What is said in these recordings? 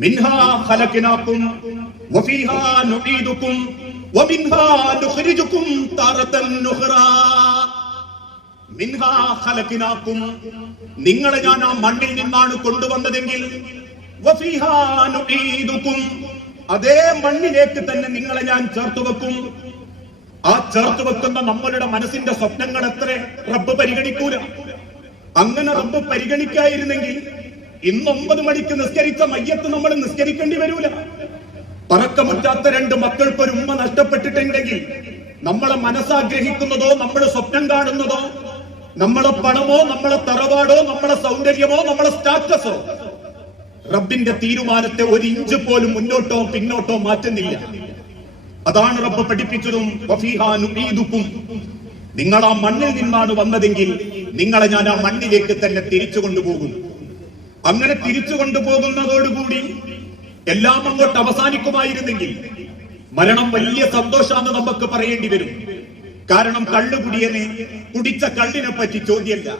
മിൻഹാ ഖലഖനാകും വഫീഹാ നുഈദുകും വമിൻഹാ നുഖ്രിജുകും താറതൻ നുഖ്റാ. മിൻഹാ ഖലഖനാകും, നിങ്ങളെ ഞാൻ ആ മണ്ണിൽ നിന്നാണ് കൊണ്ടുവന്നതെങ്കിൽ, വഫീഹാ നുഈദുകും, അതേ മണ്ണിലേക്ക് തന്നെ നിങ്ങളെ ഞാൻ ചേർത്ത് വെക്കും. ആ ചേർത്ത് വെക്കുന്ന നമ്മളുടെ മനസ്സിന്റെ സ്വപ്നങ്ങൾ എത്ര റബ്ബ് പരിഗണിക്കൂല. അങ്ങനെ റബ്ബ് പരിഗണിക്കായിരുന്നെങ്കിൽ ഇന്ന് 9 മണിക്ക് നിസ്കരിച്ച മയ്യത്ത് നമ്മൾ നിസ്കരിക്കേണ്ടി വരൂല. പറക്കമുറ്റാത്ത 2 മക്കൾക്കൊരു ഉമ്മ നഷ്ടപ്പെട്ടിട്ടുണ്ടെങ്കിൽ നമ്മളെ മനസ്സാഗ്രഹിക്കുന്നതോ നമ്മളെ സ്വപ്നം കാണുന്നതോ നമ്മളെ പണമോ നമ്മളെ തറവാടോ നമ്മളെ സൗന്ദര്യമോ നമ്മളെ സ്റ്റാറ്റസോ റബ്ബിന്റെ തീരുമാനത്തെ 1 ഇഞ്ച് പോലും മുന്നോട്ടോ പിന്നോട്ടോ മാറ്റുന്നില്ല. അതാണ് റബ്ബ് പഠിപ്പിച്ചതും വഫീഹാ നുഈദുകും, നിങ്ങൾ ആ മണ്ണിൽ നിന്നാണ് വന്നതെങ്കിൽ നിങ്ങളെ ഞാൻ ആ മണ്ണിലേക്ക് തന്നെ തിരിച്ചു കൊണ്ടുപോകും. അങ്ങനെ തിരിച്ചു കൊണ്ടുപോകുന്നതോടുകൂടി എല്ലാം അങ്ങോട്ട് അവസാനിക്കുമായിരുന്നെങ്കിൽ മരണം വലിയ സന്തോഷാന്ന് നമുക്ക് പറയേണ്ടി വരും. കാരണം കള്ളുകുടിയനെ കുടിച്ച കള്ളിനെ പറ്റി ചോദ്യമല്ല,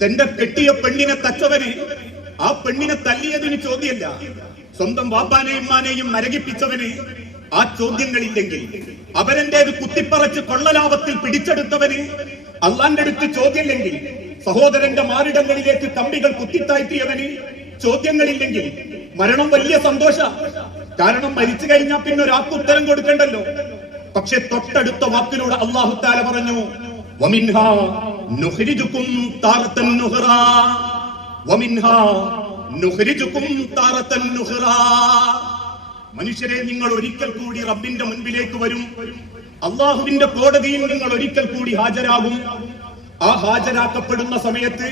തന്റെ കെട്ടിയ പെണ്ണിനെ തച്ചവനെ ആ പെണ്ണിനെ തല്ലിയതിന് ചോദ്യമല്ല, സ്വന്തം വാപ്പാനെയും ഉമ്മാനെയും നരകിപ്പിച്ചവന് ആ ചോദ്യങ്ങളില്ലെങ്കിൽ, അവരന്റേത് കുത്തിപ്പറച്ച് കൊള്ളലാഭത്തിൽ പിടിച്ചെടുത്തവന് അള്ളാന്റെ അടുത്ത് ചോദ്യമില്ലെങ്കിൽ, സഹോദരന്റെ മാറിടങ്ങളിലേക്ക് കമ്പികൾ കുത്തിത്താഴ്ത്തിയവന് ചോദ്യങ്ങളില്ലെങ്കിൽ മരണം വലിയ സന്തോഷ. കാരണം മരിച്ചു കഴിഞ്ഞാൽ പിന്നെ ഒരാൾക്ക് ഉത്തരം കൊടുക്കണ്ടല്ലോ. പക്ഷെ തൊട്ടടുത്ത വാക്കിലൂടെ അല്ലാഹു തആല പറഞ്ഞു, വമിൻഹാ നുഖ്രിജുകും താറതൻ നുഖ്റാ, വമിൻഹാ നുഖ്രിജുകും താറതൻ നുഖ്റാ. മനുഷ്യരെ, നിങ്ങൾ ഒരിക്കൽ കൂടി റബ്ബിന്റെ മുൻപിലേക്ക് വരും. അള്ളാഹുവിന്റെ കോടതിയിൽ നിങ്ങൾ ഒരിക്കൽ കൂടി ഹാജരാകും. ആ ഹാജരാക്കപ്പെടുന്ന സമയത്ത്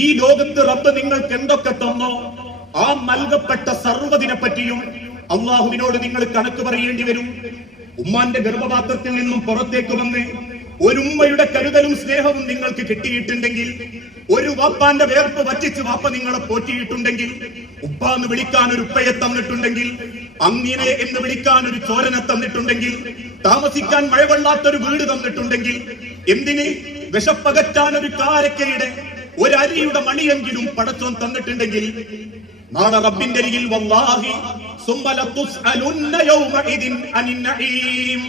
ഈ ലോകത്ത് റബ്ബ് നിങ്ങൾക്ക് എന്തൊക്കെ തന്നോ ആ നൽകപ്പെട്ട സർവ്വതിനെ പറ്റിയും അള്ളാഹുവിനോട് നിങ്ങൾ കണക്ക് പറയേണ്ടി വരും. ഉമ്മാന്റെ ഗർഭപാത്രത്തിൽ നിന്നും പുറത്തേക്ക് വന്ന് ഒരു ഉമ്മയുടെ കരുതലും സ്നേഹവും നിങ്ങൾക്ക് കിട്ടിയിട്ടുണ്ടെങ്കിൽ, ഒരു വാപ്പാന്റെ വേർപ്പ് വറ്റിച്ച് വാപ്പ നിങ്ങളെ പോറ്റിയിട്ടുണ്ടെങ്കിൽ, ഉപ്പാന്ന് വിളിക്കാൻ ഒരു ഉപ്പയെ തന്നിട്ടുണ്ടെങ്കിൽ, അങ്ങനെ എന്ന് വിളിക്കാൻ ഒരു ചോരനെ തന്നിട്ടുണ്ടെങ്കിൽ, താമസിക്കാൻ മഴവെള്ളാത്തൊരു വീട് തന്നിട്ടുണ്ടെങ്കിൽ, എന്തിന് വിശപ്പകറ്റാൻ ഒരു കാരക്കയുടെ ഒരു അരിയുടെ മണിയെങ്കിലും പടച്ചോൻ തന്നിട്ടുണ്ടെങ്കിൽ, നാളെ റബ്ബിന്റെ അരികിൽ വല്ലാഹി സുമ്മ ലതുസ്അലുന്ന യൗമഇദിൻ അനിൻ നഈം,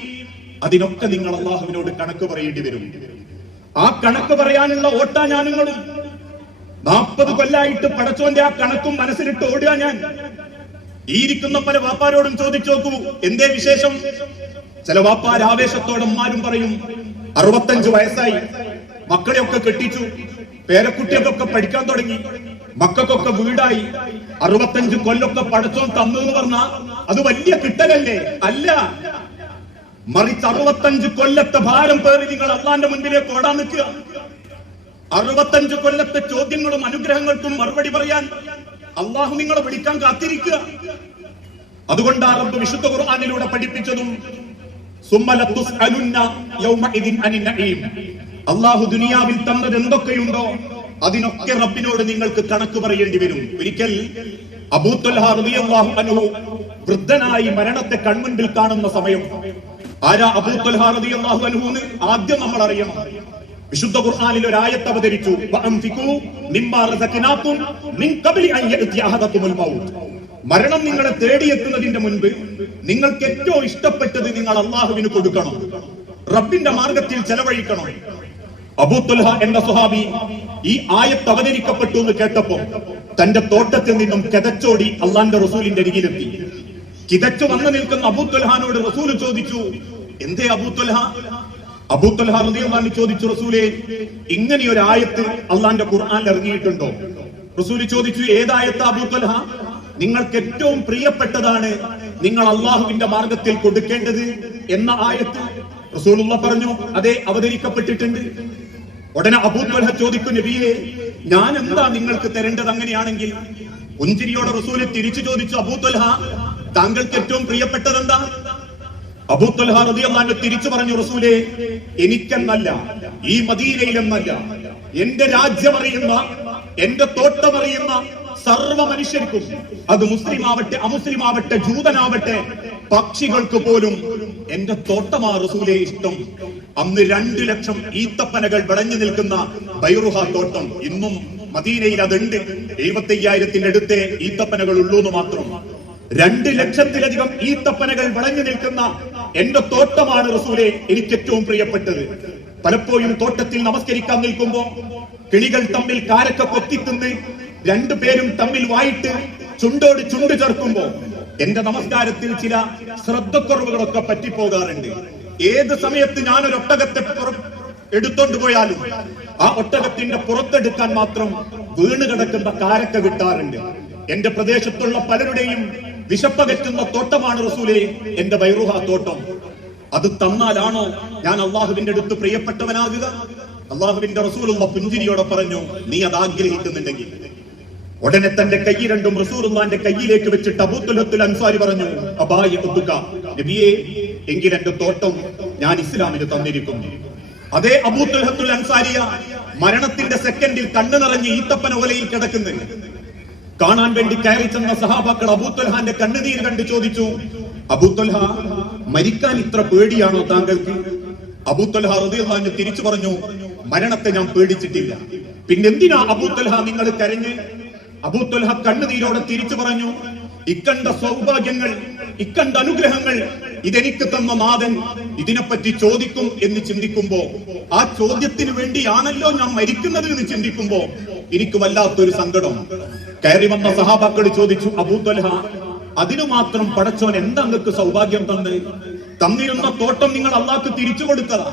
അതിനൊക്കെ നിങ്ങൾ അല്ലാഹുവിനോട് കണക്ക് പറയേണ്ടി വരും. ആ കണക്ക് പറയാനുള്ള ഓട്ടാ ഞാനുങ്ങളും. 40 കൊല്ലായിട്ട് പടച്ചോന്റെ ആ കണക്കും മനസ്സിലിട്ട് ഓടുക ഞാൻ. ഈ ഇരിക്കുന്ന പല വാപ്പാരോടും ചോദിച്ചു നോക്കൂ, എന്തേ വിശേഷം? ചില വാപ്പാർ ആവേശത്തോടെ ഉമ്മാരും പറയും, 65 വയസ്സായി, മക്കളെയൊക്കെ കെട്ടിച്ചു, പേരക്കുട്ടിയൊക്കെ പഠിക്കാൻ തുടങ്ങി, മക്കൾക്കൊക്കെ വീടായി, 65 കൊല്ലൊക്കെ പടച്ചോൻ തന്നു എന്ന് പറഞ്ഞാ അത് വലിയ കിട്ടലല്ലേ? അല്ല, മറിച്ച് 65 കൊല്ലത്തെ ഭാരം പേറി നിങ്ങൾ അള്ളാന്റെ മുൻപിലേക്ക് ഓടാൻ നിൽക്കുക. 65 കൊല്ലത്തെ ചോദ്യങ്ങളും അനുഗ്രഹങ്ങൾക്കും മറുപടി പറയാൻ അള്ളാഹു നിങ്ങളെ വിളിക്കാൻ കാത്തിരിക്കുക. അതുകൊണ്ടാണ് റബ്ബ് വിശുദ്ധ ഖുർആനിലൂടെ പഠിപ്പിച്ചതും സുമ്മ ലതുസ്അലുന്ന യൗമഇദിൻ അനിൻ നഈം, അള്ളാഹു ദുനിയാവിൽ തന്നത് എന്തൊക്കെയുണ്ടോ അതിനൊക്കെ റബ്ബിനോട് നിങ്ങൾക്ക് കണക്ക് പറയേണ്ടി വരും. ഒരിക്കൽ അബൂ ത്വൽഹ റളിയല്ലാഹു അൻഹു വൃദ്ധനായി മരണത്തെ കൺമുൻപിൽ കാണുന്ന സമയം, ആരാ അബൂ ത്വൽഹ റളിയല്ലാഹു അൻഹു എന്ന് ആദ്യം നമ്മൾ അറിയണം. വിശുദ്ധ ഖുർആനിൽ ഒരു ആയത്ത് അവതരിച്ചു, വഅൻഫിഖൂ മിമ്മാ റസഖനാകും മിൻ ഖബ്ലി അൻ യഅതി അഹദകുമുൽ മൗത്ത്, മരണം നിങ്ങളെ തേടിയെത്തുന്നതിന്റെ മുൻപ് നിങ്ങൾക്ക് ഏറ്റവും ഇഷ്ടപ്പെട്ടത് നിങ്ങൾ അള്ളാഹുവിന് കൊടുക്കണം, റബ്ബിന്റെ മാർഗത്തിൽ ചെലവഴിക്കണം. അബൂ ത്വൽഹ എന്ന സ്വഹാബി ഈ ആയത്ത് അവതരിക്കപ്പെട്ടു എന്ന് കേട്ടപ്പോ തന്റെ തോട്ടത്തിൽ നിന്നും കിതച്ചോടി അള്ളാന്റെ റസൂലിന്റെ അരികിലെത്തി. കിതച്ചു വന്നു നിൽക്കുന്ന അബൂ ത്വൽഹാനോട് റസൂൽ ചോദിച്ചു, എന്തേ അബൂ ത്വൽഹ? അബൂ ത്വൽഹ റളിയല്ലാഹു അൻഹു ചോദിച്ചു, റസൂലേ, ഇങ്ങനെയൊരു ആയത്ത് അള്ളാന്റെ ഖുർആനിൽ ഇറങ്ങിയിട്ടുണ്ടോ? റസൂൽ ചോദിച്ചു, ഏതായത്ത് അബൂ ത്വൽഹ? നിങ്ങൾക്ക് ഏറ്റവും പ്രിയപ്പെട്ടതാണ് നിങ്ങൾ അള്ളാഹുവിന്റെ മാർഗത്തിൽ കൊടുക്കേണ്ടത് എന്ന ആയത്ത്. റസൂലുള്ളാഹി പറഞ്ഞു, അതെ, അവതരിക്കപ്പെട്ടിട്ടുണ്ട്. ഉടനെ അബൂ ത്വൽഹ ചോദിക്കും, നബിയെ, ഞാൻ എന്താ നിങ്ങൾക്ക് തരേണ്ടത് അങ്ങനെയാണെങ്കിൽ? പുഞ്ചിരിയോടെ റസൂൽ തിരിച്ചു ചോദിച്ചു, അബൂ ത്വൽഹ, താങ്കൾക്ക് ഏറ്റവും പ്രിയപ്പെട്ടത് എന്താ? അബൂ ത്വൽഹ റളിയല്ലാഹു അൻഹു തിരിച്ചു പറഞ്ഞു, റസൂലേ, എനിക്കെന്നല്ല, ഈ മദീനയിലെന്നല്ല, എന്റെ രാജ്യമറിയുന്ന, എന്റെ തോട്ടമറിയുന്ന സർവ്വ മനുഷ്യർക്കും, അത് മുസ്ലിം ആവട്ടെ അമുസ്ലിം ആവട്ടെ ജൂതനാവട്ടെ പക്ഷികൾക്ക് പോലും എന്റെ തോട്ടമാ റസൂലേ ഇഷ്ടം. അന്ന് 2 ലക്ഷം ഈത്തപ്പനകൾ വിളഞ്ഞു നിൽക്കുന്ന ബൈറുഹ തോട്ടം ഇന്നും മദീനയിൽ അതുണ്ട്. 75,000 അടുത്തേ ഈത്തപ്പനകൾ ഉള്ളൂ എന്ന് മാത്രം. 2 ലക്ഷത്തിലധികം ഈത്തപ്പനകൾ വളഞ്ഞു നിൽക്കുന്ന എന്റെ തോട്ടമാണ് റസൂലെ എനിക്ക് ഏറ്റവും പ്രിയപ്പെട്ടത്. പലപ്പോഴും തോട്ടത്തിൽ നമസ്കരിക്കാൻ നിൽക്കുമ്പോ കിളികൾ തമ്മിൽ കാരക്ക കൊത്തിത്തിന്ന് 2 പേരും തമ്മിൽ വായിട്ട് ചുണ്ടോട് ചുണ്ട് ചേർക്കുമ്പോ എന്റെ നമസ്കാരത്തിൽ ചില ശ്രദ്ധക്കുറവുകളൊക്കെ പറ്റിപ്പോകാറുണ്ട്. ഏത് സമയത്ത് ഞാനൊരു ഒട്ടകത്തെ എടുത്തോണ്ട് പോയാലും ആ ഒട്ടകത്തിന്റെ പുറത്തെടുക്കാൻ മാത്രം വീണ് കിടക്കുന്ന കാരക്ക കിട്ടാറുണ്ട്. എന്റെ പ്രദേശത്തുള്ള പലരുടെയും വിശപ്പകറ്റുന്ന തോട്ടമാണ് റസൂലേ എന്റെ ബൈറുഹ തോട്ടം. അത് തന്നാലാണോ ഞാൻ അള്ളാഹുവിന്റെ അടുത്ത് പ്രിയപ്പെട്ടവനാകുക? അള്ളാഹുവിന്റെ റസൂലുള്ള പുഞ്ചിരിയോടെ പറഞ്ഞു, നീ അത് ആഗ്രഹിക്കുന്നുണ്ടെങ്കിൽ. ഉടനെ തന്റെ കൈ രണ്ടും റസൂലുള്ളാന്റെ കയ്യിലേക്ക് വെച്ചിട്ട് അബൂ തുൽഹത്തുൽ അൻസാരി പറഞ്ഞു, അബായിഉതുക നബിയേ, എങ്കിൽ എന്റെ തോട്ടം ഞാൻ ഇസ്ലാമിന് തന്നിരിക്കുന്നു. അതേ അബൂ തുൽഹത്തുൽ അൻസാരിയ മരണത്തിന്റെ സെക്കൻഡിൽ കണ്ണു നിറഞ്ഞ് ഈത്തപ്പന ഓലയിൽ കിടക്കുന്നത് കാണാൻ വേണ്ടി കയറി ചെന്ന സഹാബാക്കൾ അബൂ തുൽഹാന്റെ കണ്ണുനീർ കണ്ട് ചോദിച്ചു, അബൂ തുൽഹ, മരിക്കാൻ ഇത്ര പേടിയാണോ താങ്കൾക്ക്? അബൂ തുൽഹ റളിയല്ലാഹു അൻഹു തിരിച്ചു പറഞ്ഞു, മരണത്തെ ഞാൻ പേടിച്ചിട്ടില്ല. പിന്നെന്തിനാ അബൂ തുൽഹ നിങ്ങൾ കരഞ്ഞ്? അബൂ തുൽഹ കണ്ണുനീരോടെ തിരിച്ചു പറഞ്ഞു, ഇക്കണ്ട സൗഭാഗ്യങ്ങൾ, ഇക്കണ്ട അനുഗ്രഹങ്ങൾ ഇതെനിക്ക് തന്ന നാഥൻ ഇതിനെപ്പറ്റി ചോദിക്കും എന്ന് ചിന്തിക്കുമ്പോ, ആ ചോദ്യത്തിന് വേണ്ടിയാണല്ലോ ഞാൻ മരിക്കുന്നത് എന്ന് ചിന്തിക്കുമ്പോ എനിക്ക് വല്ലാത്തൊരു സങ്കടം. കയറി വന്ന സഹാബാക്കൾ ചോദിച്ചു, അബൂ തുൽഹ, അതിനു മാത്രം പടച്ചോൻ എന്താ നിങ്ങൾക്ക് സൗഭാഗ്യം തന്നിരുന്ന തോട്ടം നിങ്ങൾ അള്ളാഹ്ക്ക് തിരിച്ചു കൊടുത്തതാ.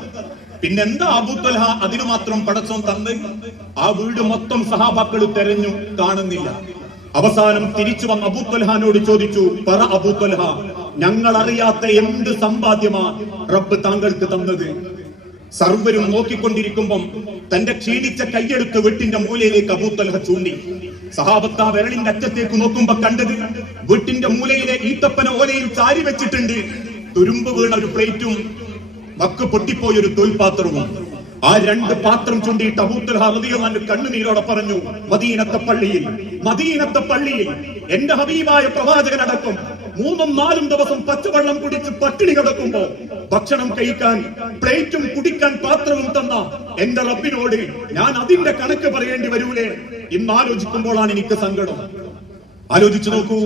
പിന്നെന്താ അബൂ തുൽഹ അതിനു മാത്രം പടച്ചോൻ തന്ന്? ആ വീട് മൊത്തം സഹാബാക്കൾ തെരഞ്ഞു, കാണുന്നില്ല. അവസാനം തിരിച്ചു വന്ന അബൂ തുൽഹാനോട് ചോദിച്ചു, പറ അബൂ തുൽഹ, ഞങ്ങൾ അറിയാത്ത എന്ത് സമ്പാദ്യമാ റബ്ബ് താങ്കൾക്ക് തന്നത്? സർവരും നോക്കിക്കൊണ്ടിരിക്കുമ്പം തന്റെ ക്ഷീണിച്ച കൈയെടുത്ത് വീട്ടിന്റെ മൂലയിലേക്ക് അബൂ തുൽഹ ചൂണ്ടി. സഹാബത്ത് ആ വിരലിന്റെ അറ്റത്തേക്ക് നോക്കുമ്പോ കണ്ടത് വീട്ടിന്റെ മൂലയിലെ ഈത്തപ്പന ഓലയിൽ ചാരി വെച്ചിട്ടുണ്ട് തുരുമ്പ് വീണ ഒരു പ്ലേറ്റും വക്ക് പൊട്ടിപ്പോയൊരു തോൽപാത്രവും. ആ 2 പാത്രം ചൂണ്ടിയിട്ട് അബൂ തുൽഹ റളിയല്ലാഹു അൻഹു കണ്ണുനീരോടെ പറഞ്ഞു, മദീനത്തെ പള്ളിയിൽ എന്റെ ഹബീബായ പ്രവാചകനടക്കം 3-4 ദിവസം പച്ചവെള്ളം കുടിച്ച് പട്ടിണി കിടക്കുമ്പോ ഭക്ഷണം കഴിക്കാൻ പ്ലേറ്റും കുടിക്കാൻ പാത്രവും തന്ന എന്റെ റബ്ബിനോട് ഞാൻ അതിന്റെ കണക്ക് പറയേണ്ടി വരൂലേ? ഇന്ന് ആലോചിക്കുമ്പോഴാണ് എനിക്ക് സങ്കടം. ആലോചിച്ചു നോക്കൂ,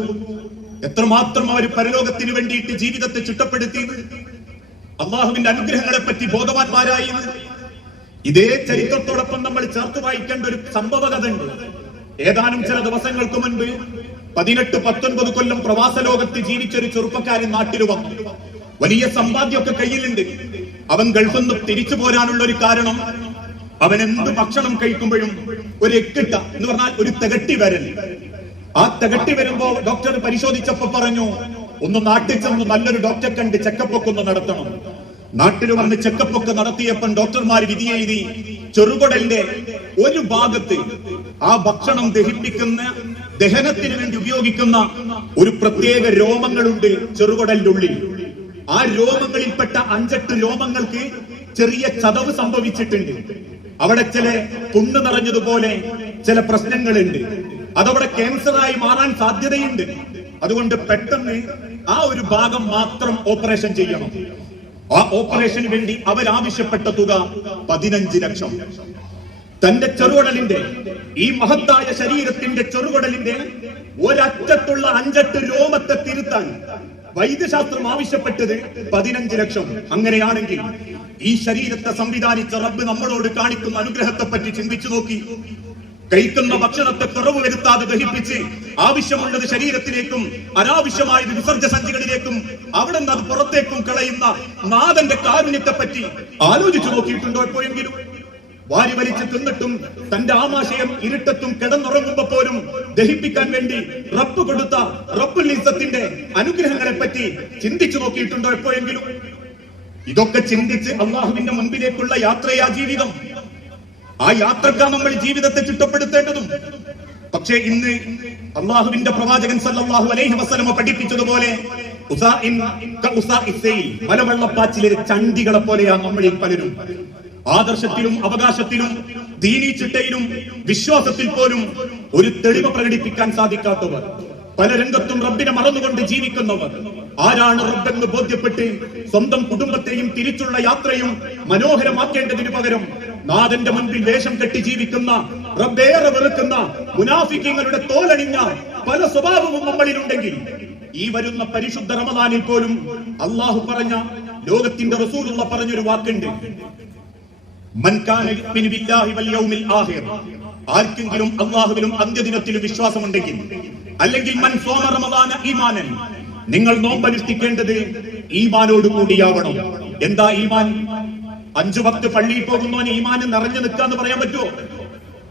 എത്രമാത്രം അവർ പരലോകത്തിന് വേണ്ടിയിട്ട് ജീവിതത്തെ ചിട്ടപ്പെടുത്തിയത്, അള്ളാഹുവിന്റെ അനുഗ്രഹങ്ങളെ പറ്റി ബോധവാന്മാരായി. ഇതേ ചരിത്രത്തോടൊപ്പം നമ്മൾ ചേർത്ത് വായിക്കേണ്ട ഒരു സംഭവ കഥ ഉണ്ട്. ഏതാനും ചില ദിവസങ്ങൾക്ക് മുൻപ് 18-19 കൊല്ലം പ്രവാസ ലോകത്ത് ജീവിച്ചൊരു ചെറുപ്പക്കാരൻ നാട്ടിൽ വന്നു. വലിയ സമ്പാദ്യമൊക്കെ കയ്യിലുണ്ട്. അവൻ ഗൾഫിൽ നിന്ന് തിരിച്ചു പോരാനുള്ള ഒരു കാരണം, അവൻ എന്ത് ഭക്ഷണം കഴിക്കുമ്പോഴും ഒരു എക്കിട്ട എന്ന് പറഞ്ഞാൽ ഒരു തികട്ടി വരൽ. ആ തികട്ടി വരുമ്പോ ഡോക്ടർ പരിശോധിച്ചപ്പോ പറഞ്ഞു, ഒന്ന് നാട്ടിൽ ചെന്ന് നല്ലൊരു ഡോക്ടറെ കണ്ട് ചെക്കപ്പ് ഒക്കെ ഒന്ന് നടത്തണം. നാട്ടിൽ വന്ന് ചെക്കപ്പ് ഒക്കെ നടത്തിയപ്പോൾ ഡോക്ടർമാർ വിധി എഴുതി, ചെറുകുടലിന്റെ ഒരു ഭാഗത്ത് ആ ഭക്ഷണം ദഹനത്തിന് വേണ്ടി ഉപയോഗിക്കുന്ന ഒരു പ്രത്യേക രോമങ്ങളുണ്ട് ചെറുകുടലിന്റെ ഉള്ളിൽ. ആ രോമങ്ങളിൽപ്പെട്ട 5-8 രോമങ്ങൾക്ക് ചെറിയ ചതവ് സംഭവിച്ചിട്ടുണ്ട്. അവിടെ ചില പുണ്ണ് നിറഞ്ഞതുപോലെ ചില പ്രശ്നങ്ങളുണ്ട്. അതവിടെ ക്യാൻസറായി മാറാൻ സാധ്യതയുണ്ട്. അതുകൊണ്ട് പെട്ടെന്ന് ആ ഒരു ഭാഗം മാത്രം ഓപ്പറേഷൻ ചെയ്യണം. ആ ഓപ്പറേഷന് വേണ്ടി അവരാവശ്യപ്പെട്ട തുക 15 ലക്ഷം. തന്റെ ചെറുകുടലിന്റെ, ഈ മഹത്തായ ശരീരത്തിന്റെ ചെറുകുടലിന്റെ ഒരറ്റത്തുള്ള 5-8 രോമത്തെ തിരുത്താൻ വൈദ്യശാസ്ത്രം ആവശ്യപ്പെട്ടത് 15 ലക്ഷം. അങ്ങനെയാണെങ്കിൽ ഈ ശരീരത്തെ സംവിധാനിച്ച റബ്ബ് നമ്മളോട് കാണിക്കുന്ന അനുഗ്രഹത്തെ പറ്റി ചിന്തിച്ചു നോക്കി. കഴിക്കുന്ന ഭക്ഷണത്തെ കുറവ് വരുത്താതെ ദഹിപ്പിച്ച് ആവശ്യമുള്ളത് ശരീരത്തിലേക്കും അനാവശ്യമായത് വിസർജസഞ്ചികളിലേക്കും അവിടെ നിന്ന് അത് പുറത്തേക്കും കളയുന്ന നാഥന്റെ കാരുണ്യത്തെ പറ്റി ആലോചിച്ചു നോക്കിയിട്ടുണ്ടോ എപ്പോഴെങ്കിലും? വാരി വലിച്ച് തിന്നിട്ടും തന്റെ ആമാശയം ഇരുട്ടത്തും കിടന്നുറങ്ങുമ്പോ പോലും ദഹിപ്പിക്കാൻ വേണ്ടി റബ്ബ് കൊടുത്ത റബ്ബുൽ ഇസ്സത്തിന്റെ അനുഗ്രഹങ്ങളെ പറ്റി ചിന്തിച്ചു നോക്കിയിട്ടുണ്ടോ എപ്പോഴെങ്കിലും? ഇതൊക്കെ ചിന്തിച്ച് അള്ളാഹുവിന്റെ മുൻപിലേക്കുള്ള യാത്രയാ ജീവിതം. ആ യാത്രക്കാണ് നമ്മൾ ജീവിതത്തെ ചിട്ടപ്പെടുത്തേണ്ടതും. പക്ഷേ ഇന്ന് അള്ളാഹുവിന്റെ പ്രവാചകൻ സല്ലല്ലാഹു അലൈഹി വസല്ലമ പഠിപ്പിച്ചതുപോലെ മലവെള്ളപ്പാച്ചിലെ ചണ്ടികളെ പോലെയാണ് നമ്മളിൽ പലരും. ആദർശത്തിലും അവകാശത്തിലും ദീനീ ചിട്ടയിലും വിശ്വാസത്തിൽ പോലും ഒരു തെളിവ് പ്രകടിപ്പിക്കാൻ സാധിക്കാത്തവർ, പല രംഗത്തും റബ്ബിനെ മറന്നുകൊണ്ട് ജീവിക്കുന്നവർ. ആരാണ് റബ്ബെന്ന് ബോധ്യപ്പെട്ട് സ്വന്തം കുടുംബത്തെയും തിരിച്ചുള്ള യാത്രയും മനോഹരമാക്കേണ്ടതിനു പകരം നാഥന്റെ മുൻപിൽ വേഷം കെട്ടി ജീവിക്കുന്ന, റബ്ബേറെ വെറുക്കുന്ന മുനാഫിക്കീങ്ങളുടെ തോലണിഞ്ഞ പല സ്വഭാവവും നമ്മളിലുണ്ടെങ്കിൽ, ഈ വരുന്ന പരിശുദ്ധ റമദാനിൽ പോലും അള്ളാഹു പറഞ്ഞ, ലോകത്തിന്റെ റസൂലുള്ള പറഞ്ഞൊരു വാക്കുണ്ട്, മൻ കാന യുഅ്മിനു ബില്ലാഹി വൽ യൗമിൽ ആഖിർ, ആർക്കെങ്കിലും അള്ളാഹുവിലും അന്ത്യദിനത്തിലും വിശ്വാസമുണ്ടെങ്കിൽ, അല്ലെങ്കിൽ മൻ സോമ റമദാന ഈമാനൻ, നിങ്ങൾ നോമ്പനുഷ്ഠിക്കേണ്ടത് ഈമാനോട് കൂടിയാവണം. എന്താ ഈമാൻ? 5 വക്ത് പള്ളിയിൽ പോകുന്നവന് ഈമാൻ നിറഞ്ഞു നിൽക്കാന്ന് പറയാൻ പറ്റുമോ?